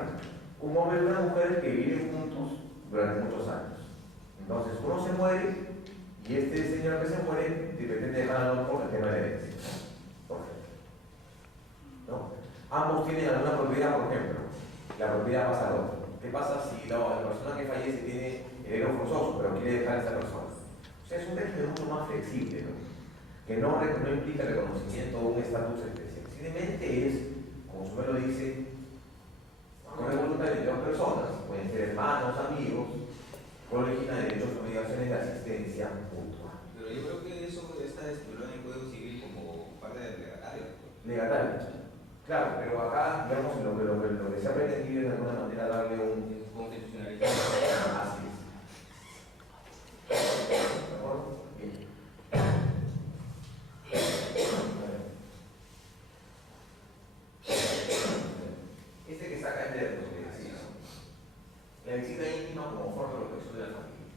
un hombre y una mujer que viven juntos durante muchos años. Entonces, uno se muere y este señor que se muere pretende dejar al otro el tema de la herencia. Por ejemplo, ¿no? Ambos tienen alguna propiedad, por ejemplo, la propiedad pasa al otro. ¿Qué pasa si la persona que fallece tiene heredero forzoso, pero quiere dejar a esta persona? O sea, es un régimen mucho más flexible, ¿no? Que no implica el reconocimiento de un estatus especial. Simplemente es, como su lo dice, con la voluntad de dos personas, pueden ser hermanos, amigos, con origina de derechos y obligaciones de asistencia mutua. Pero yo creo que eso está estipulado en el Código Civil como parte del legatario. Legatario. Claro, pero acá, digamos, lo que se ha pretendido es de alguna manera darle un constitucionalidad. Así es. ¿De acuerdo? Bien. Este que saca es de la visita íntima como forma de protección de la familia.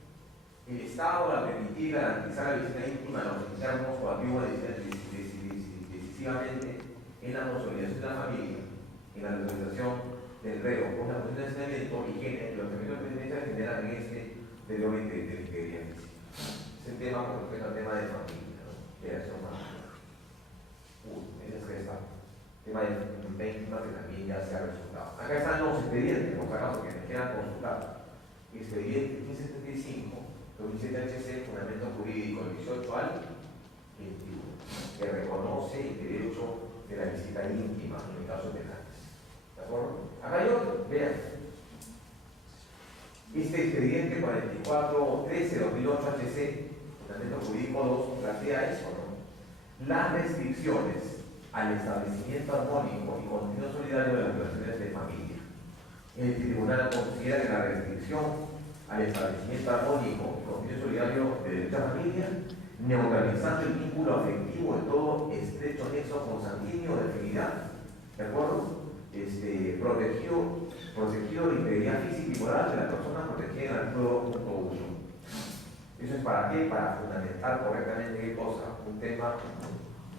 El Estado, al permitir garantizar la visita íntima a los internos coactiva decisivamente en la consolidación de la familia, en la resolución del reo, con la cuestión de saneamiento y que los efectos de penitencia generan en deterioro de integridad física. Es el tema con respecto al tema de familia, ¿no? De acción familiar. Ese es que está. Tema de íntima que también ya se ha resultado. Acá están los expedientes, por si acaso, que me quieran consultar. Expediente 1575, 2007 HC, fundamento jurídico del 18 al 21, que reconoce el derecho de la visita íntima en el caso de penales. ¿De acuerdo? Acá hay otro, vean. Este expediente 4413-2008 HC, fundamento jurídico 2, plantea eso, ¿no? Las restricciones al establecimiento armónico y continuo solidario de las relaciones de familia. El tribunal considera que la restricción al establecimiento armónico y continuo solidario de dicha familia, neutralizando el vínculo afectivo de todo estrecho nexo consanguíneo de afinidad, ¿de acuerdo? Protegido la integridad física y moral de la persona protegida en el artículo 2.1. ¿Eso es para qué? Para fundamentar correctamente qué cosa, un tema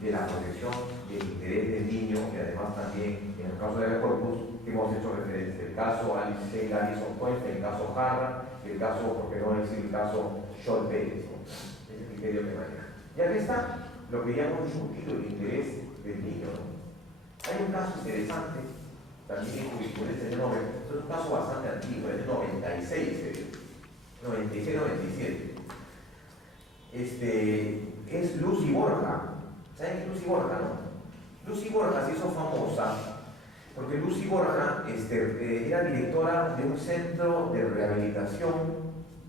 de la protección del interés del niño, y además también en el caso de la corpus hemos hecho referencia el caso Alice Allison Point, el caso Jarra, el caso, porque no decir el caso Sean Pérez, ¿no? Es el criterio que maneja. Y aquí está lo que llamo discutido el interés del niño, ¿no? Hay un caso interesante, también en jurisprudencia de Nobel, es un caso bastante antiguo, es de 96, 96-97. Es Lucy Borja. ¿Saben qué es Lucy Borja, no? Lucy Borja se hizo famosa porque Lucy Borja era directora de un centro de rehabilitación,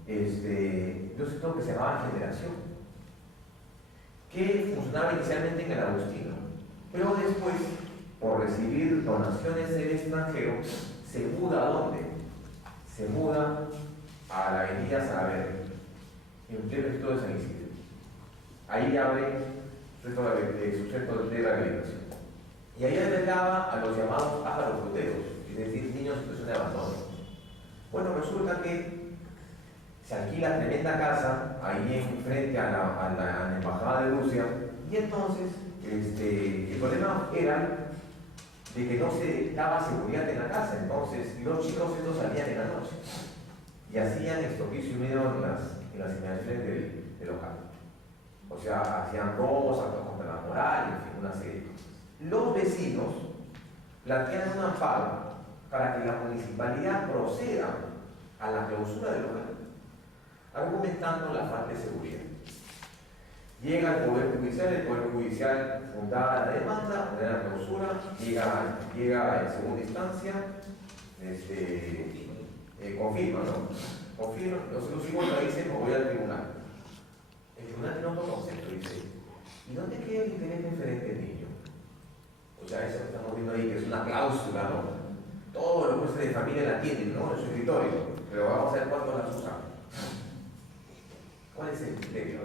de un centro que se llamaba Generación, que funcionaba inicialmente en el Agustino, pero después, por recibir donaciones del extranjero, se muda ¿a dónde? Se muda a la avenida Salaverry, en pleno distrito de San Isidro. Ahí abre su centro de rehabilitación. Y ahí albergaba a los llamados pájaros fruteros, es decir, niños en situación de abandono. Bueno, resulta que se alquila tremenda casa ahí en frente a la embajada de Rusia, y entonces el problema era de que no se daba seguridad en la casa, entonces los chicos estos salían en la noche y hacían extropicio y miedo en las inmediaciones del local. O sea, hacían robos, actos contra la moral, en fin, una serie de cosas. Los vecinos plantean un amparo para que la municipalidad proceda a la clausura del local, argumentando la falta de seguridad. Llega el Poder Judicial fundada la demanda, de la clausura, llega en segunda instancia, confirma, ¿no? Confirma, los hijos le dicen, me voy al tribunal. El tribunal tiene otro concepto, dice, ¿y dónde queda el interés preferente del niño? O sea, eso que estamos viendo ahí, que es una cláusula, ¿no? Todos los jueces de familia la tienen, ¿no? En su escritorio, pero vamos a ver cuántos las usan. ¿Cuál es el criterio?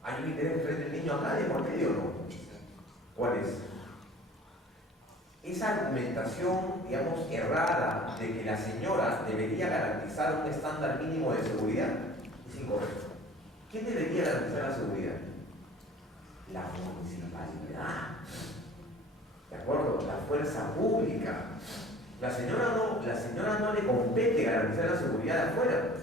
¿Hay un interés frente al niño acá de por medio o no? ¿Cuál es? Esa argumentación, digamos, errada de que la señora debería garantizar un estándar mínimo de seguridad es incorrecto. ¿Quién debería garantizar la seguridad? La municipalidad. ¿De acuerdo? La fuerza pública. La señora no le compete garantizar la seguridad de afuera.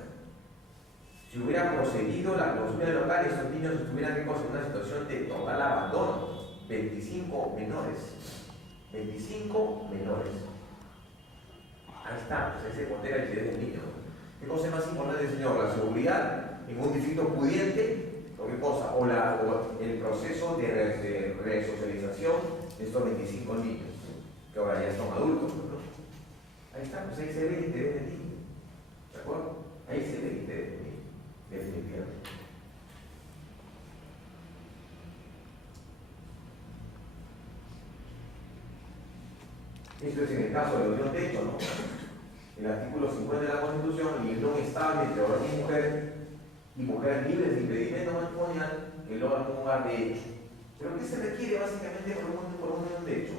Si hubiera procedido la clausura del local, esos niños estuvieran en una situación de total abandono. 25 menores. 25 menores. Ahí está, pues ese pondera el interés del niño. ¿Qué cosa es más importante, señor? ¿La seguridad en un distrito pudiente? ¿O qué cosa? ¿O el proceso de resocialización de estos 25 niños? Que ahora ya son adultos, ¿no? Ahí está, pues ahí se ve el interés del niño. ¿De acuerdo? Ahí se ve el interés del niño. Definitivamente. Esto es en el caso de la unión de hecho, ¿no? El artículo 50 de la Constitución, la unión estable entre varón y mujer libres de impedimento matrimonial, que logran un lugar de hecho. Pero ¿qué se requiere básicamente por una unión de hecho?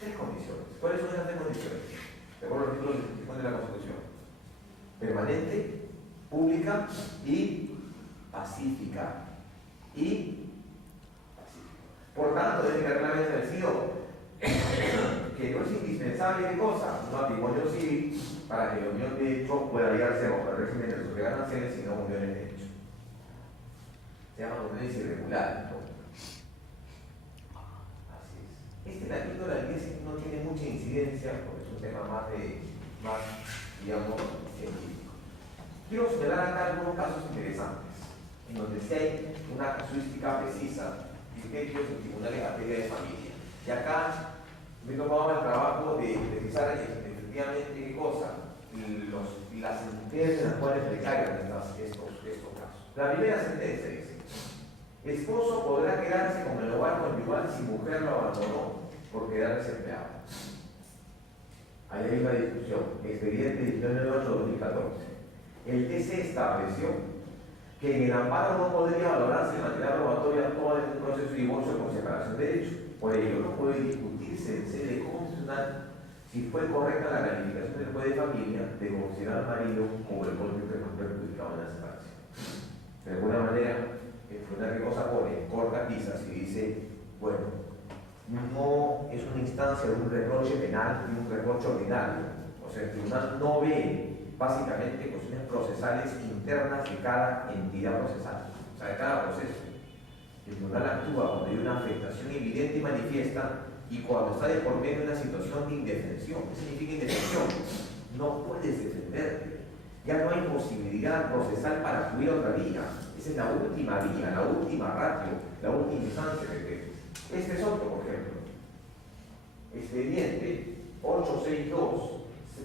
3 condiciones. ¿Cuáles son esas 3 condiciones? De acuerdo al artículo 50 de la Constitución. Permanente, pública y pacífica. Por tanto, debe quedar claramente establecido que no es indispensable ¿qué cosa? Un matrimonio civil para que la unión de hecho pueda llegarse bajo el régimen de los gananciales, sino uniones de hecho. Se llaman uniones irregulares, ¿no? Así es. El artículo de la 10 no tiene mucha incidencia porque es un tema más digamos, científico. Quiero señalar acá algunos casos interesantes, en donde sí hay una casuística precisa, criterios en tribunales en materia de familia. Y acá me tomaba el trabajo de precisar efectivamente qué cosa, las sentencias en las cuales recaigan estos casos. La primera sentencia dice: esposo podrá quedarse con el hogar conyugal si mujer lo abandonó por quedar desempleado. Ahí hay una discusión, expediente 1998-2014. El TC estableció que en el amparo no podría valorarse el material probatorio actual en un proceso de divorcio con separación de derechos. Por ello, no puede discutirse en sede constitucional si fue correcta la calificación del juez de familia de considerar al marido como el golpe perjudicado en la separación. De alguna manera, el tribunal ¿qué cosa pone? Corta quizás y dice, bueno, no es una instancia de un reproche penal ni un reproche ordinario. O sea, el tribunal no ve básicamente cuestiones procesales internas de cada entidad procesal, o sea, de cada proceso. El tribunal actúa cuando hay una afectación evidente y manifiesta y cuando está de por medio una situación de indefensión. ¿Qué significa indefensión? No puedes defenderte. Ya no hay posibilidad procesal para acudir a otra vía. Esa es la última vía, la última ratio, la última instancia que tienes. Este es otro, por ejemplo. Expediente 862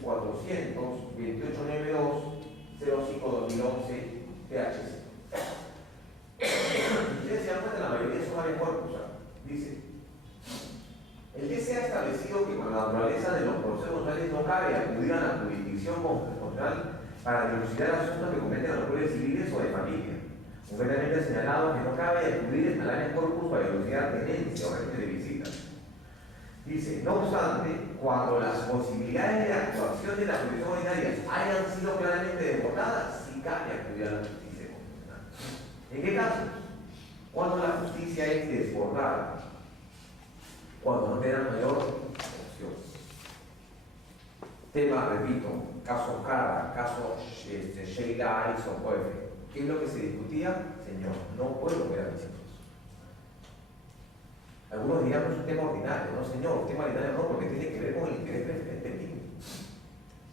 400 2892 05-2011 THC. Ustedes se dan cuenta, la mayoría son áreas corpus. Dice: el TC ha establecido que con la naturaleza de los procesos constitucionales no cabe acudir a la jurisdicción constitucional para dilucidar asuntos que competen a los poderes civiles o de familia. Concretamente ha señalado que no cabe acudir al área corpus para dilucidar tenencia o régimen de visitas. Dice, no obstante, cuando las posibilidades de actuación de la jurisdicción ordinaria hayan sido claramente desbordadas, sí cabe acudir a la justicia constitucional. ¿En qué caso? Cuando la justicia es desbordada, cuando no te dan mayor opción. Tema, repito, caso Carra, caso Sheila Alison Coefe. ¿Qué es lo que se discutía? Señor, no puedo ver a mis hijos. Algunos dirán que es un tema ordinario, no señor, un tema ordinario no, porque tiene que ver con el interés preferente del niño.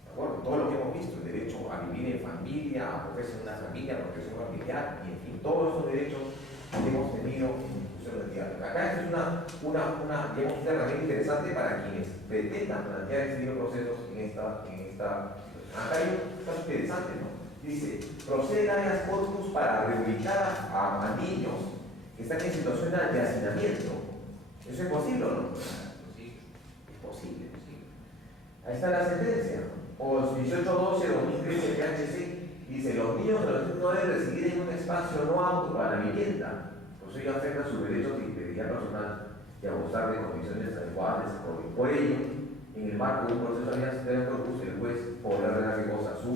¿De acuerdo? Todo lo que hemos visto, el derecho a vivir en familia, a acogerse en una familia, a protección familiar, y en fin, todos esos derechos que hemos tenido en discusión del diálogo. Acá esto es digamos, una herramienta interesante para quienes pretendan plantear ese tipo de procesos en esta situación. Acá hay un caso interesante, ¿no? Dice, procede habeas corpus para reubicar a niños que están en situación de hacinamiento. ¿Eso es posible o no? Es posible. Ahí está la sentencia. O 1812-2013 PHC dice, los niños no deben residir en un espacio no apto para la vivienda, pues ello afecta sus derechos de integridad personal y a gozar de condiciones adecuadas de desarrollo. Por ello, en el marco de un proceso de habeas corpus, el juez podrá ordenar que goza su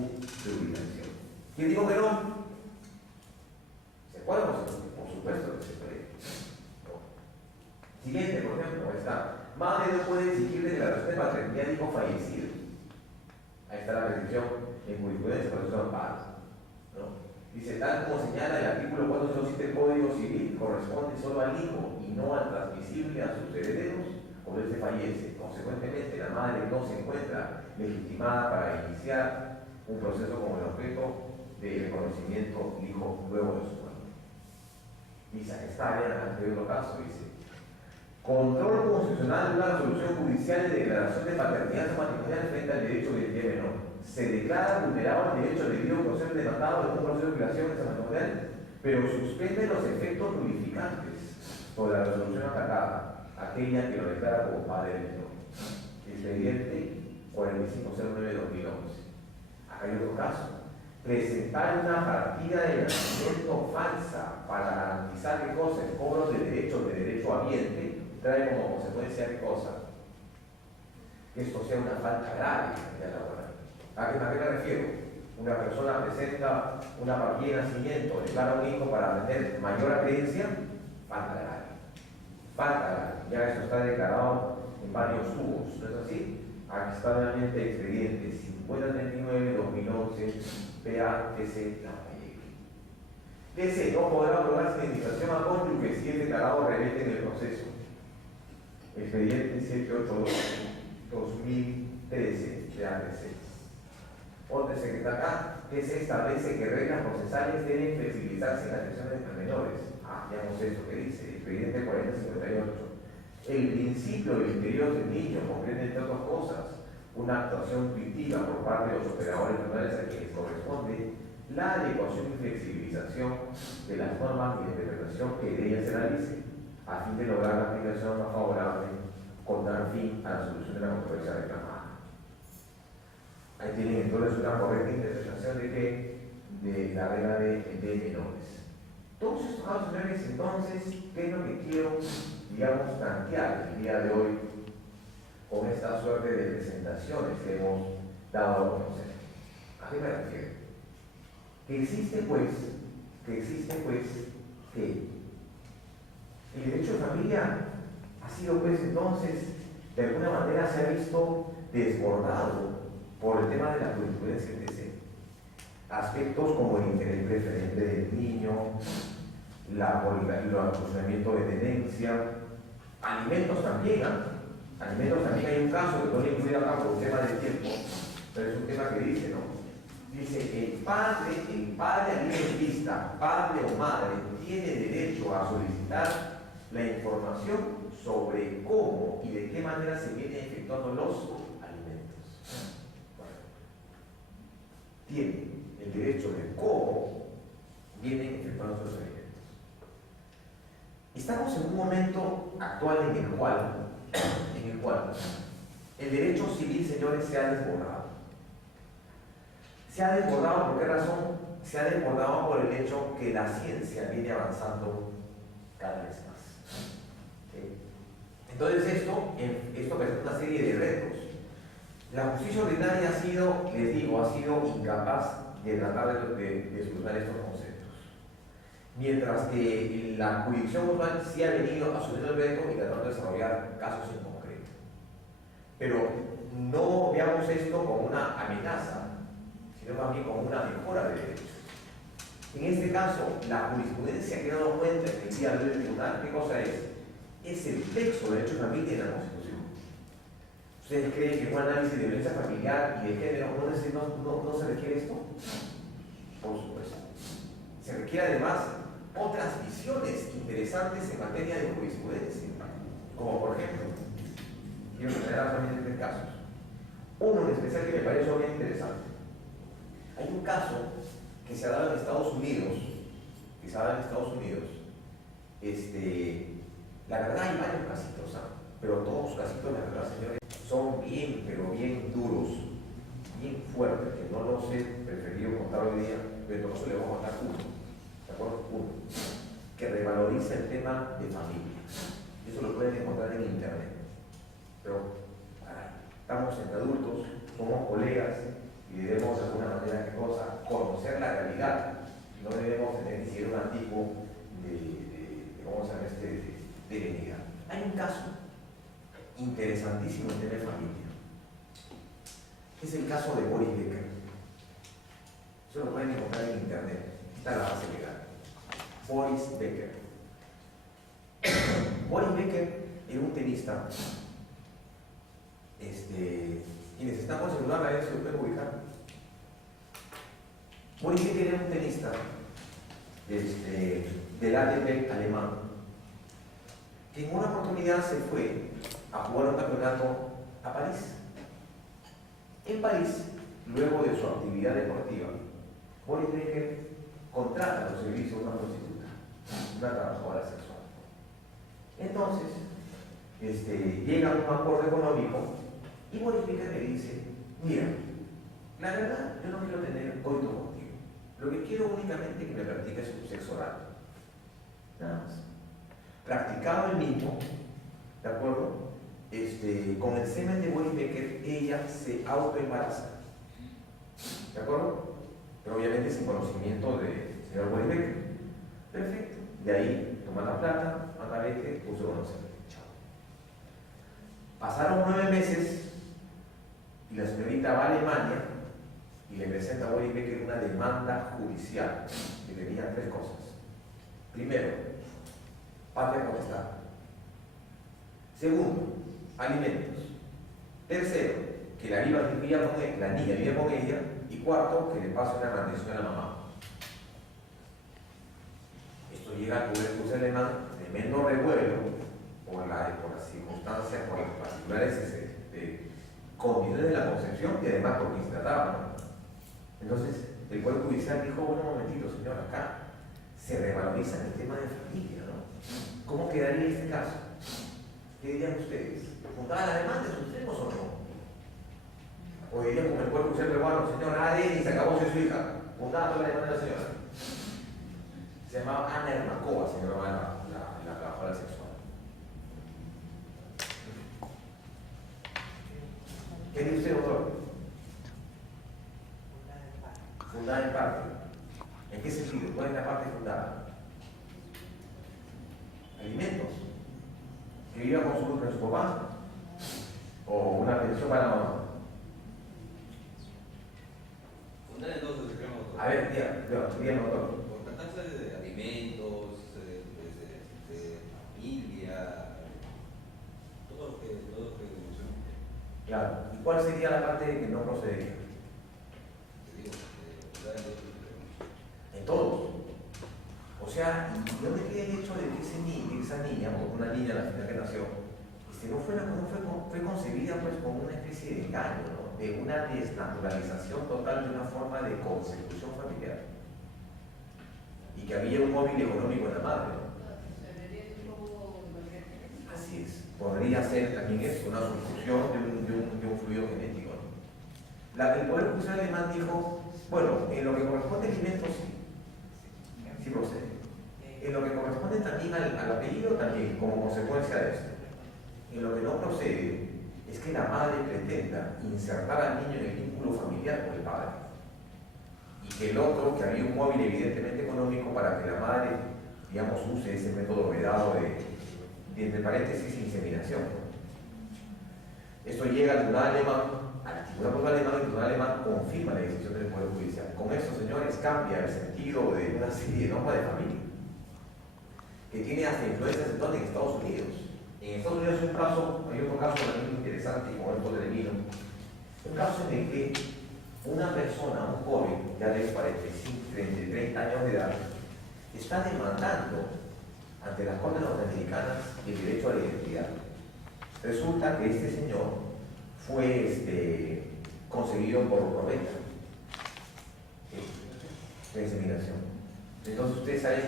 reubicación. ¿Quién dijo que no? ¿Se puede? Por supuesto que se puede. Siguiente, por ejemplo, ahí está. Madre no puede exigir declaración de paternidad de hijo fallecido. Ahí está la prescripción en jurisprudencia, por eso son padres. ¿No? Dice, tal como señala el artículo 407 del Código Civil, corresponde solo al hijo y no al transmisible a sus herederos cuando él se fallece. Consecuentemente, la madre no se encuentra legitimada para iniciar un proceso como el objeto de reconocimiento del hijo luego de su muerte. Dice, esta área, en otro caso, dice, control constitucional de una resolución judicial de declaración de paternidad matrimonial frente al derecho del bien menor. Se declara vulnerado el derecho al debido proceso demandado en un proceso de violación matrimonial, pero suspende los efectos nullificantes sobre la resolución atacada, aquella que lo declara como padre del menor. Expediente 4509-2011. Acá hay otro caso. Presentar una partida de nacimiento falsa para garantizar qué cosa, el cobro de derecho habiente, trae como consecuencia qué cosa, que esto sea una falta grave en la laboral. ¿A qué me refiero? Una persona presenta una partida de nacimiento, declara un hijo para tener mayor acreencia, falta grave. Falta grave. Ya eso está declarado en varios jugos, ¿no es así? Aquí está nuevamente expediente 5039-2011 PATC TC no podrá otorgarse indemnización a cónyuge si es declarado rebelde en el proceso. Expediente 782-2013 PATC. Otra secretaria que se establece que reglas procesales deben flexibilizarse en las acciones de menores. Ya hemos eso que dice, expediente 4058. El principio del interior del niño comprende, entre otras cosas, una actuación tuitiva por parte de los operadores penales a quienes corresponde la adecuación y flexibilización de las normas de interpretación que de ellas se realice, a fin de lograr la aplicación más favorable con dar fin a la solución de la controversia reclamada. Ahí tienen entonces una correcta interpretación de la regla de menores. Todos estos casos, señores, entonces, ¿qué es lo que quiero, digamos, plantear el día de hoy con esta suerte de presentaciones que hemos dado a conocer? ¿A qué me refiero? Que existe pues que el derecho de familia ha sido pues entonces, de alguna manera se ha visto desbordado por el tema de la jurisprudencia etc. Aspectos como el interés preferente del niño, el funcionamiento de tenencia, alimentos también, alimentos también hay un caso que no le incluye acá por un tema de tiempo, pero es un tema que dice, ¿no? Dice, el padre alimentista, padre o madre, tiene derecho a solicitar la información sobre cómo y de qué manera se vienen efectuando los alimentos. Bueno, tiene el derecho de cómo vienen efectuando los alimentos. Estamos en un momento actual en el cual el derecho civil, señores, se ha desbordado. Se ha desbordado, ¿por qué razón? Se ha desbordado por el hecho que la ciencia viene avanzando cada vez más. ¿Sí? Entonces esto presenta una serie de retos. La justicia ordinaria ha sido incapaz de tratar de solucionar estos conceptos. Mientras que la jurisdicción usual sí ha venido asumiendo el reto y tratando de desarrollar casos en concreto. Pero no veamos esto como una amenaza, sino más bien como una mejora de derechos. En este caso, la jurisprudencia que dado cuenta en el día del tribunal, ¿qué cosa es? Es el texto de derecho de familia en la Constitución. ¿Ustedes creen que un análisis de violencia familiar y de género no se requiere esto? Por supuesto. Se requiere además otras visiones interesantes en materia de jurisprudencia, como por ejemplo, quiero señalar solamente 3 casos. Uno en especial que me parece bien interesante. Hay un caso que se ha dado en Estados Unidos, la verdad hay varios casitos, pero todos los casitos, la verdad, señores, son bien, pero bien duros, bien fuertes, que no los he preferido contar hoy día, pero en todo caso le vamos a contar uno, ¿de acuerdo? Uno, que revaloriza el tema de familia. Eso lo pueden encontrar en internet. Pero estamos entre adultos, somos colegas y debemos de alguna manera ¿qué cosa? Conocer la realidad. No debemos tener ni siquiera un antiguo de venida. Hay un caso interesantísimo en tema de familia. Es el caso de Boris Becker. Eso lo pueden encontrar en internet. Esta es la base legal. Boris Becker. Boris Becker era un tenista. Quienes están con celular a eso lo pueden ubicar. Boris Becker era un tenista del ATP alemán, que en una oportunidad se fue a jugar un campeonato a París. En París, luego de su actividad deportiva, Boris Becker contrata los servicios de una prostituta, una trabajadora sexual. Entonces, llega a un acuerdo económico y Boris Becker le dice: mira, la verdad, yo no quiero tener coito contigo. Lo que quiero únicamente es que me practiques un sexo oral. Nada más. Practicado el mismo, ¿de acuerdo? Con el semen de Boris Becker, ella se autoembaraza. ¿De acuerdo? Pero obviamente sin conocimiento del señor Boris Becker. Perfecto. De ahí, toma la plata, anda, vete, puso conocer. Chao. Pasaron 9 meses y la señorita va a Alemania y le presenta a Boris Becker una demanda judicial que tenía 3 cosas. Primero, patria potestad. Segundo, alimentos. Tercero, que la niña viva con ella. Y cuarto, que le pase una maldición a la mamá. Esto llega al Poder Judicial alemán, tremendo revuelo por las circunstancias, por las particulares condiciones de la concepción y además por quien se trataba, ¿no? Entonces, el Poder Judicial dijo: bueno, un momentito, señor, acá se revaloriza el tema de familia, ¿no? ¿Cómo quedaría este caso? ¿Qué dirían ustedes? ¿Fundada la demanda de sus hijos o no? O dirían como el Poder Judicial peruano: señor, ADN y se acabó de su hija, fundada la demanda de la señora. Se llamaba Ana Ermakova, se llamaba la trabajadora sexual. ¿Qué dice usted, doctor? Fundada en parte. ¿En qué sentido? ¿Cuál es la parte fundada? Alimentos. Que viva con su papá. O una pensión para la mamá. Fundada en 2 extremos. A ver, dígame, doctor. Por tratarse de alimentos, de familia, todo lo que mencionó. Claro. ¿Y cuál sería la parte que no procedería? Te digo, fundada en 2 extremos. En todos. O sea, ¿dónde queda el hecho de que esa niña, o una niña la final que nació, no fue concebida pues como una especie de engaño, ¿no? De una desnaturalización total de una forma de consecución familiar? Y que había un móvil económico en la madre, ¿no? Así es. Podría ser también eso, una sustitución de un fluido genético, ¿no? El Poder Judicial alemán dijo: bueno, en lo que corresponde a alimentos sí procede. En lo que corresponde también al apellido, también, como consecuencia de esto. En lo que no procede es que la madre pretenda insertar al niño en el vínculo familiar con el padre. Y que el otro, que había un móvil evidentemente económico para que la madre, digamos, use ese método vedado de entre paréntesis, inseminación. Esto llega al Tribunal Alemán, el Tribunal Alemán confirma la decisión del Poder Judicial. Con esto, señores, cambia el sentido de una serie de normas de familia, que tiene hasta influencias en Estados Unidos. En Estados Unidos hay otro caso también interesante, como el poder de vino. Un caso en el que una persona, un joven, ya de 30 años de edad, está demandando ante las Cortes Norteamericanas el derecho a la identidad. Resulta que este señor fue concebido por probeta de inseminación. Entonces ustedes saben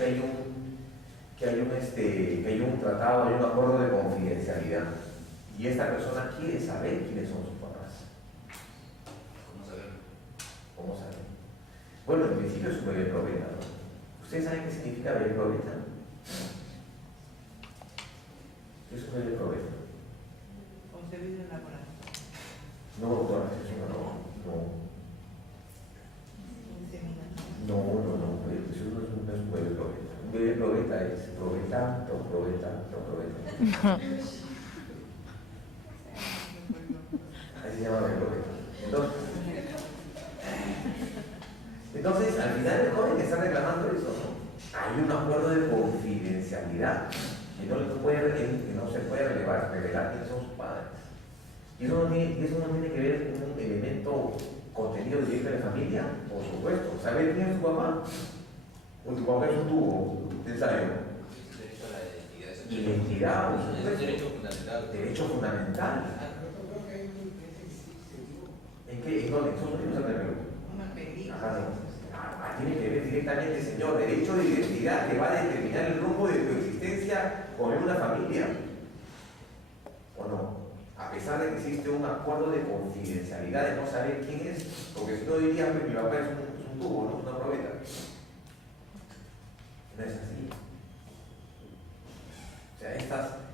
que hay un tratado, hay un acuerdo de confidencialidad, y esta persona quiere saber quiénes son sus papás. ¿Cómo saber? Bueno, en principio es un bebé probeta, ¿no? ¿Ustedes saben qué significa bebé probeta? ¿Qué es un bebé probeta? Concebido en la corazón. No, doctora, eso no. No, eso no es un bebé probeta. Un bebé probeta es probeta. Así se llama bebé probeta. Entonces, al final el joven está reclamando eso, ¿no? Hay un acuerdo de confidencialidad que no se puede revelar quiénes son sus padres. Y eso no tiene que ver con un elemento contenido directo de la familia, por supuesto. ¿Saber quién es tu papá? O tu papá es un tubo, ¿usted sabe? Derecho a la identidad. Identidad, por Es un supuesto. derecho fundamental. Derecho fundamental. ¿En qué? ¿En dónde? ¿Son niños de Perú? Una película. Ajá, no. Tiene que ver directamente, señor, derecho de identidad que va a determinar el rumbo de tu existencia con una familia. ¿O no? A pesar de que existe un acuerdo de confidencialidad de no saber quién es, porque si no diría que mi papá es un tubo, no una probeta. No es así. O sea,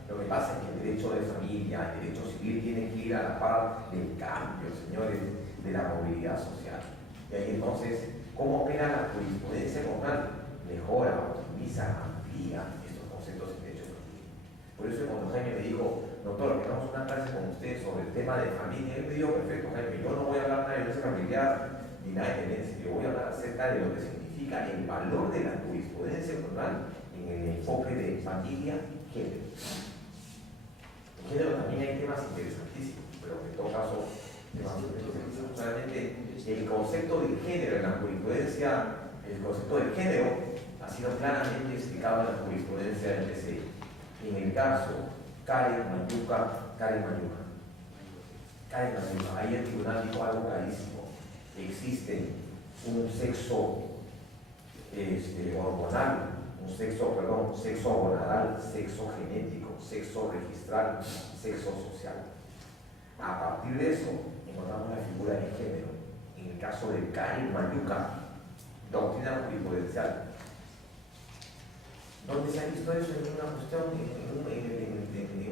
lo que pasa es que el derecho de familia, el derecho civil tiene que ir a la par del cambio, señores, de la movilidad social. Y ahí entonces, ¿cómo opera la jurisprudencia local? Mejora, optimiza, amplía estos conceptos de derecho familiar. Por eso cuando Jaime me dijo, doctor, que damos una clase con usted sobre el tema de familia, él me dijo, perfecto, Jaime, yo no voy a hablar nada de violencia familiar ni nada de tenencia, yo voy a hablar acerca de lo que significa el valor de la jurisprudencia local en el enfoque de familia y género. En género también hay temas interesantísimos, pero en todo caso, solamente el concepto del género en la jurisprudencia, el concepto del género ha sido claramente explicado en la jurisprudencia del TCI. En el caso Karen Mayuca, ahí el tribunal dijo algo clarísimo. Existe un sexo hormonal, sexo hormonal, sexo genético, sexo registral, sexo social. A partir de eso, encontramos la figura de género. En el caso de Karen Mayuca, doctrina jurisprudencial, donde se ha visto eso en una cuestión, en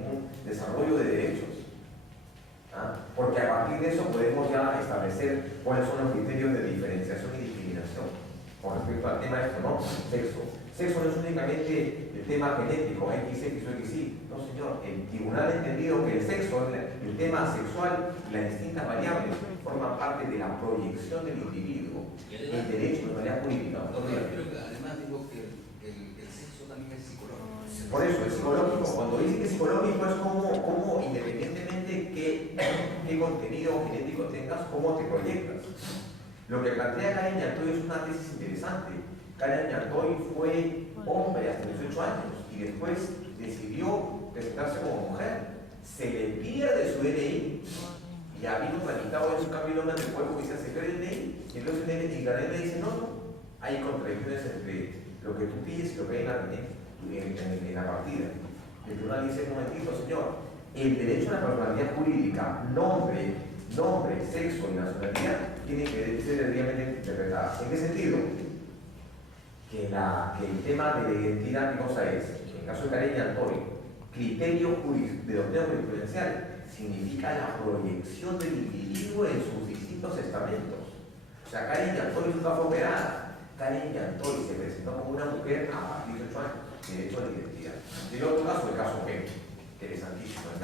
un desarrollo de derechos. Porque a partir de eso podemos ya establecer cuáles son los criterios de diferenciación y discriminación con respecto al tema de esto, ¿no? Sexo no es únicamente el tema genético, XX o XY. No, señor, el tribunal ha entendido que el sexo, el tema sexual y las distintas variables forman parte de la proyección del individuo, el derecho de manera jurídica. Además digo que el sexo también es psicológico. Por eso, es psicológico. Cuando dice que es psicológico es como independientemente qué contenido genético tengas, cómo te proyectas. Lo que plantea Karen Yantoy es una tesis interesante. Karen Yantoy fue hombre hasta los 18 años y después decidió presentarse como mujer. Se le pierde su DNI y habiendo tramitado en su cambio de nombre del cuerpo y se pierde el DNI. Y entonces el Karen le dice, no, hay contradicciones entre lo que tú pides y lo que hay en la partida. El tribunal dice, un momentito, señor, el derecho a la personalidad jurídica, nombre, sexo y nacionalidad tienen que ser debidamente interpretadas. ¿En qué sentido? Que el tema de la identidad, ¿qué cosa es? En el caso de Karen Yantoy, criterio de doctrina jurisprudencial significa la proyección del individuo en sus distintos estamentos. O sea, Karen Yantoy nunca fue operada. Karen Yantoy se presentó como una mujer a partir de 8 años, derecho a la identidad. Y el otro caso, el caso P, que interesantísimo. En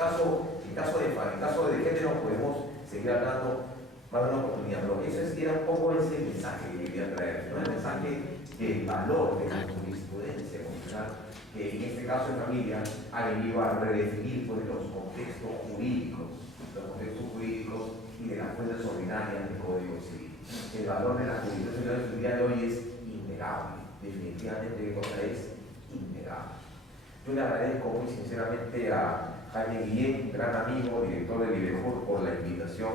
caso de género podemos seguir hablando más de una oportunidad, pero era un poco ese mensaje que quería traer, ¿no? El mensaje del valor de la jurisprudencia constitucional, que en este caso de familia ha venido a redefinir pues, los contextos jurídicos y de las fuentes ordinarias del Código Civil. El valor de la jurisprudencia en el día de hoy es innegable, definitivamente ¿qué cosa es? Innegable. Yo le agradezco muy sinceramente a Jaime Guillén, gran amigo, director de Libejur, por la invitación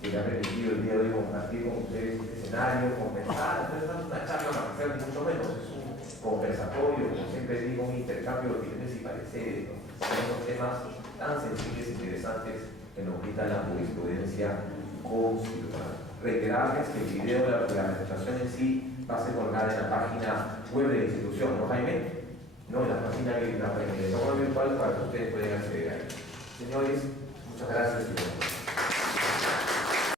que me ha permitido el día de hoy compartir con ustedes este escenario, conversar. No es tanto una charla magistral, ni mucho menos, es un conversatorio, como siempre digo, un intercambio de opiniones y pareceres, ¿no? Son unos temas tan sensibles e interesantes que nos brinda la jurisprudencia constitucional. Reiterarles que el video de la presentación en sí va a ser colgada en la página web de la institución, ¿no, Jaime? No, en la página virtual para que ustedes puedan acceder ahí. Señores, muchas gracias y buenas noches.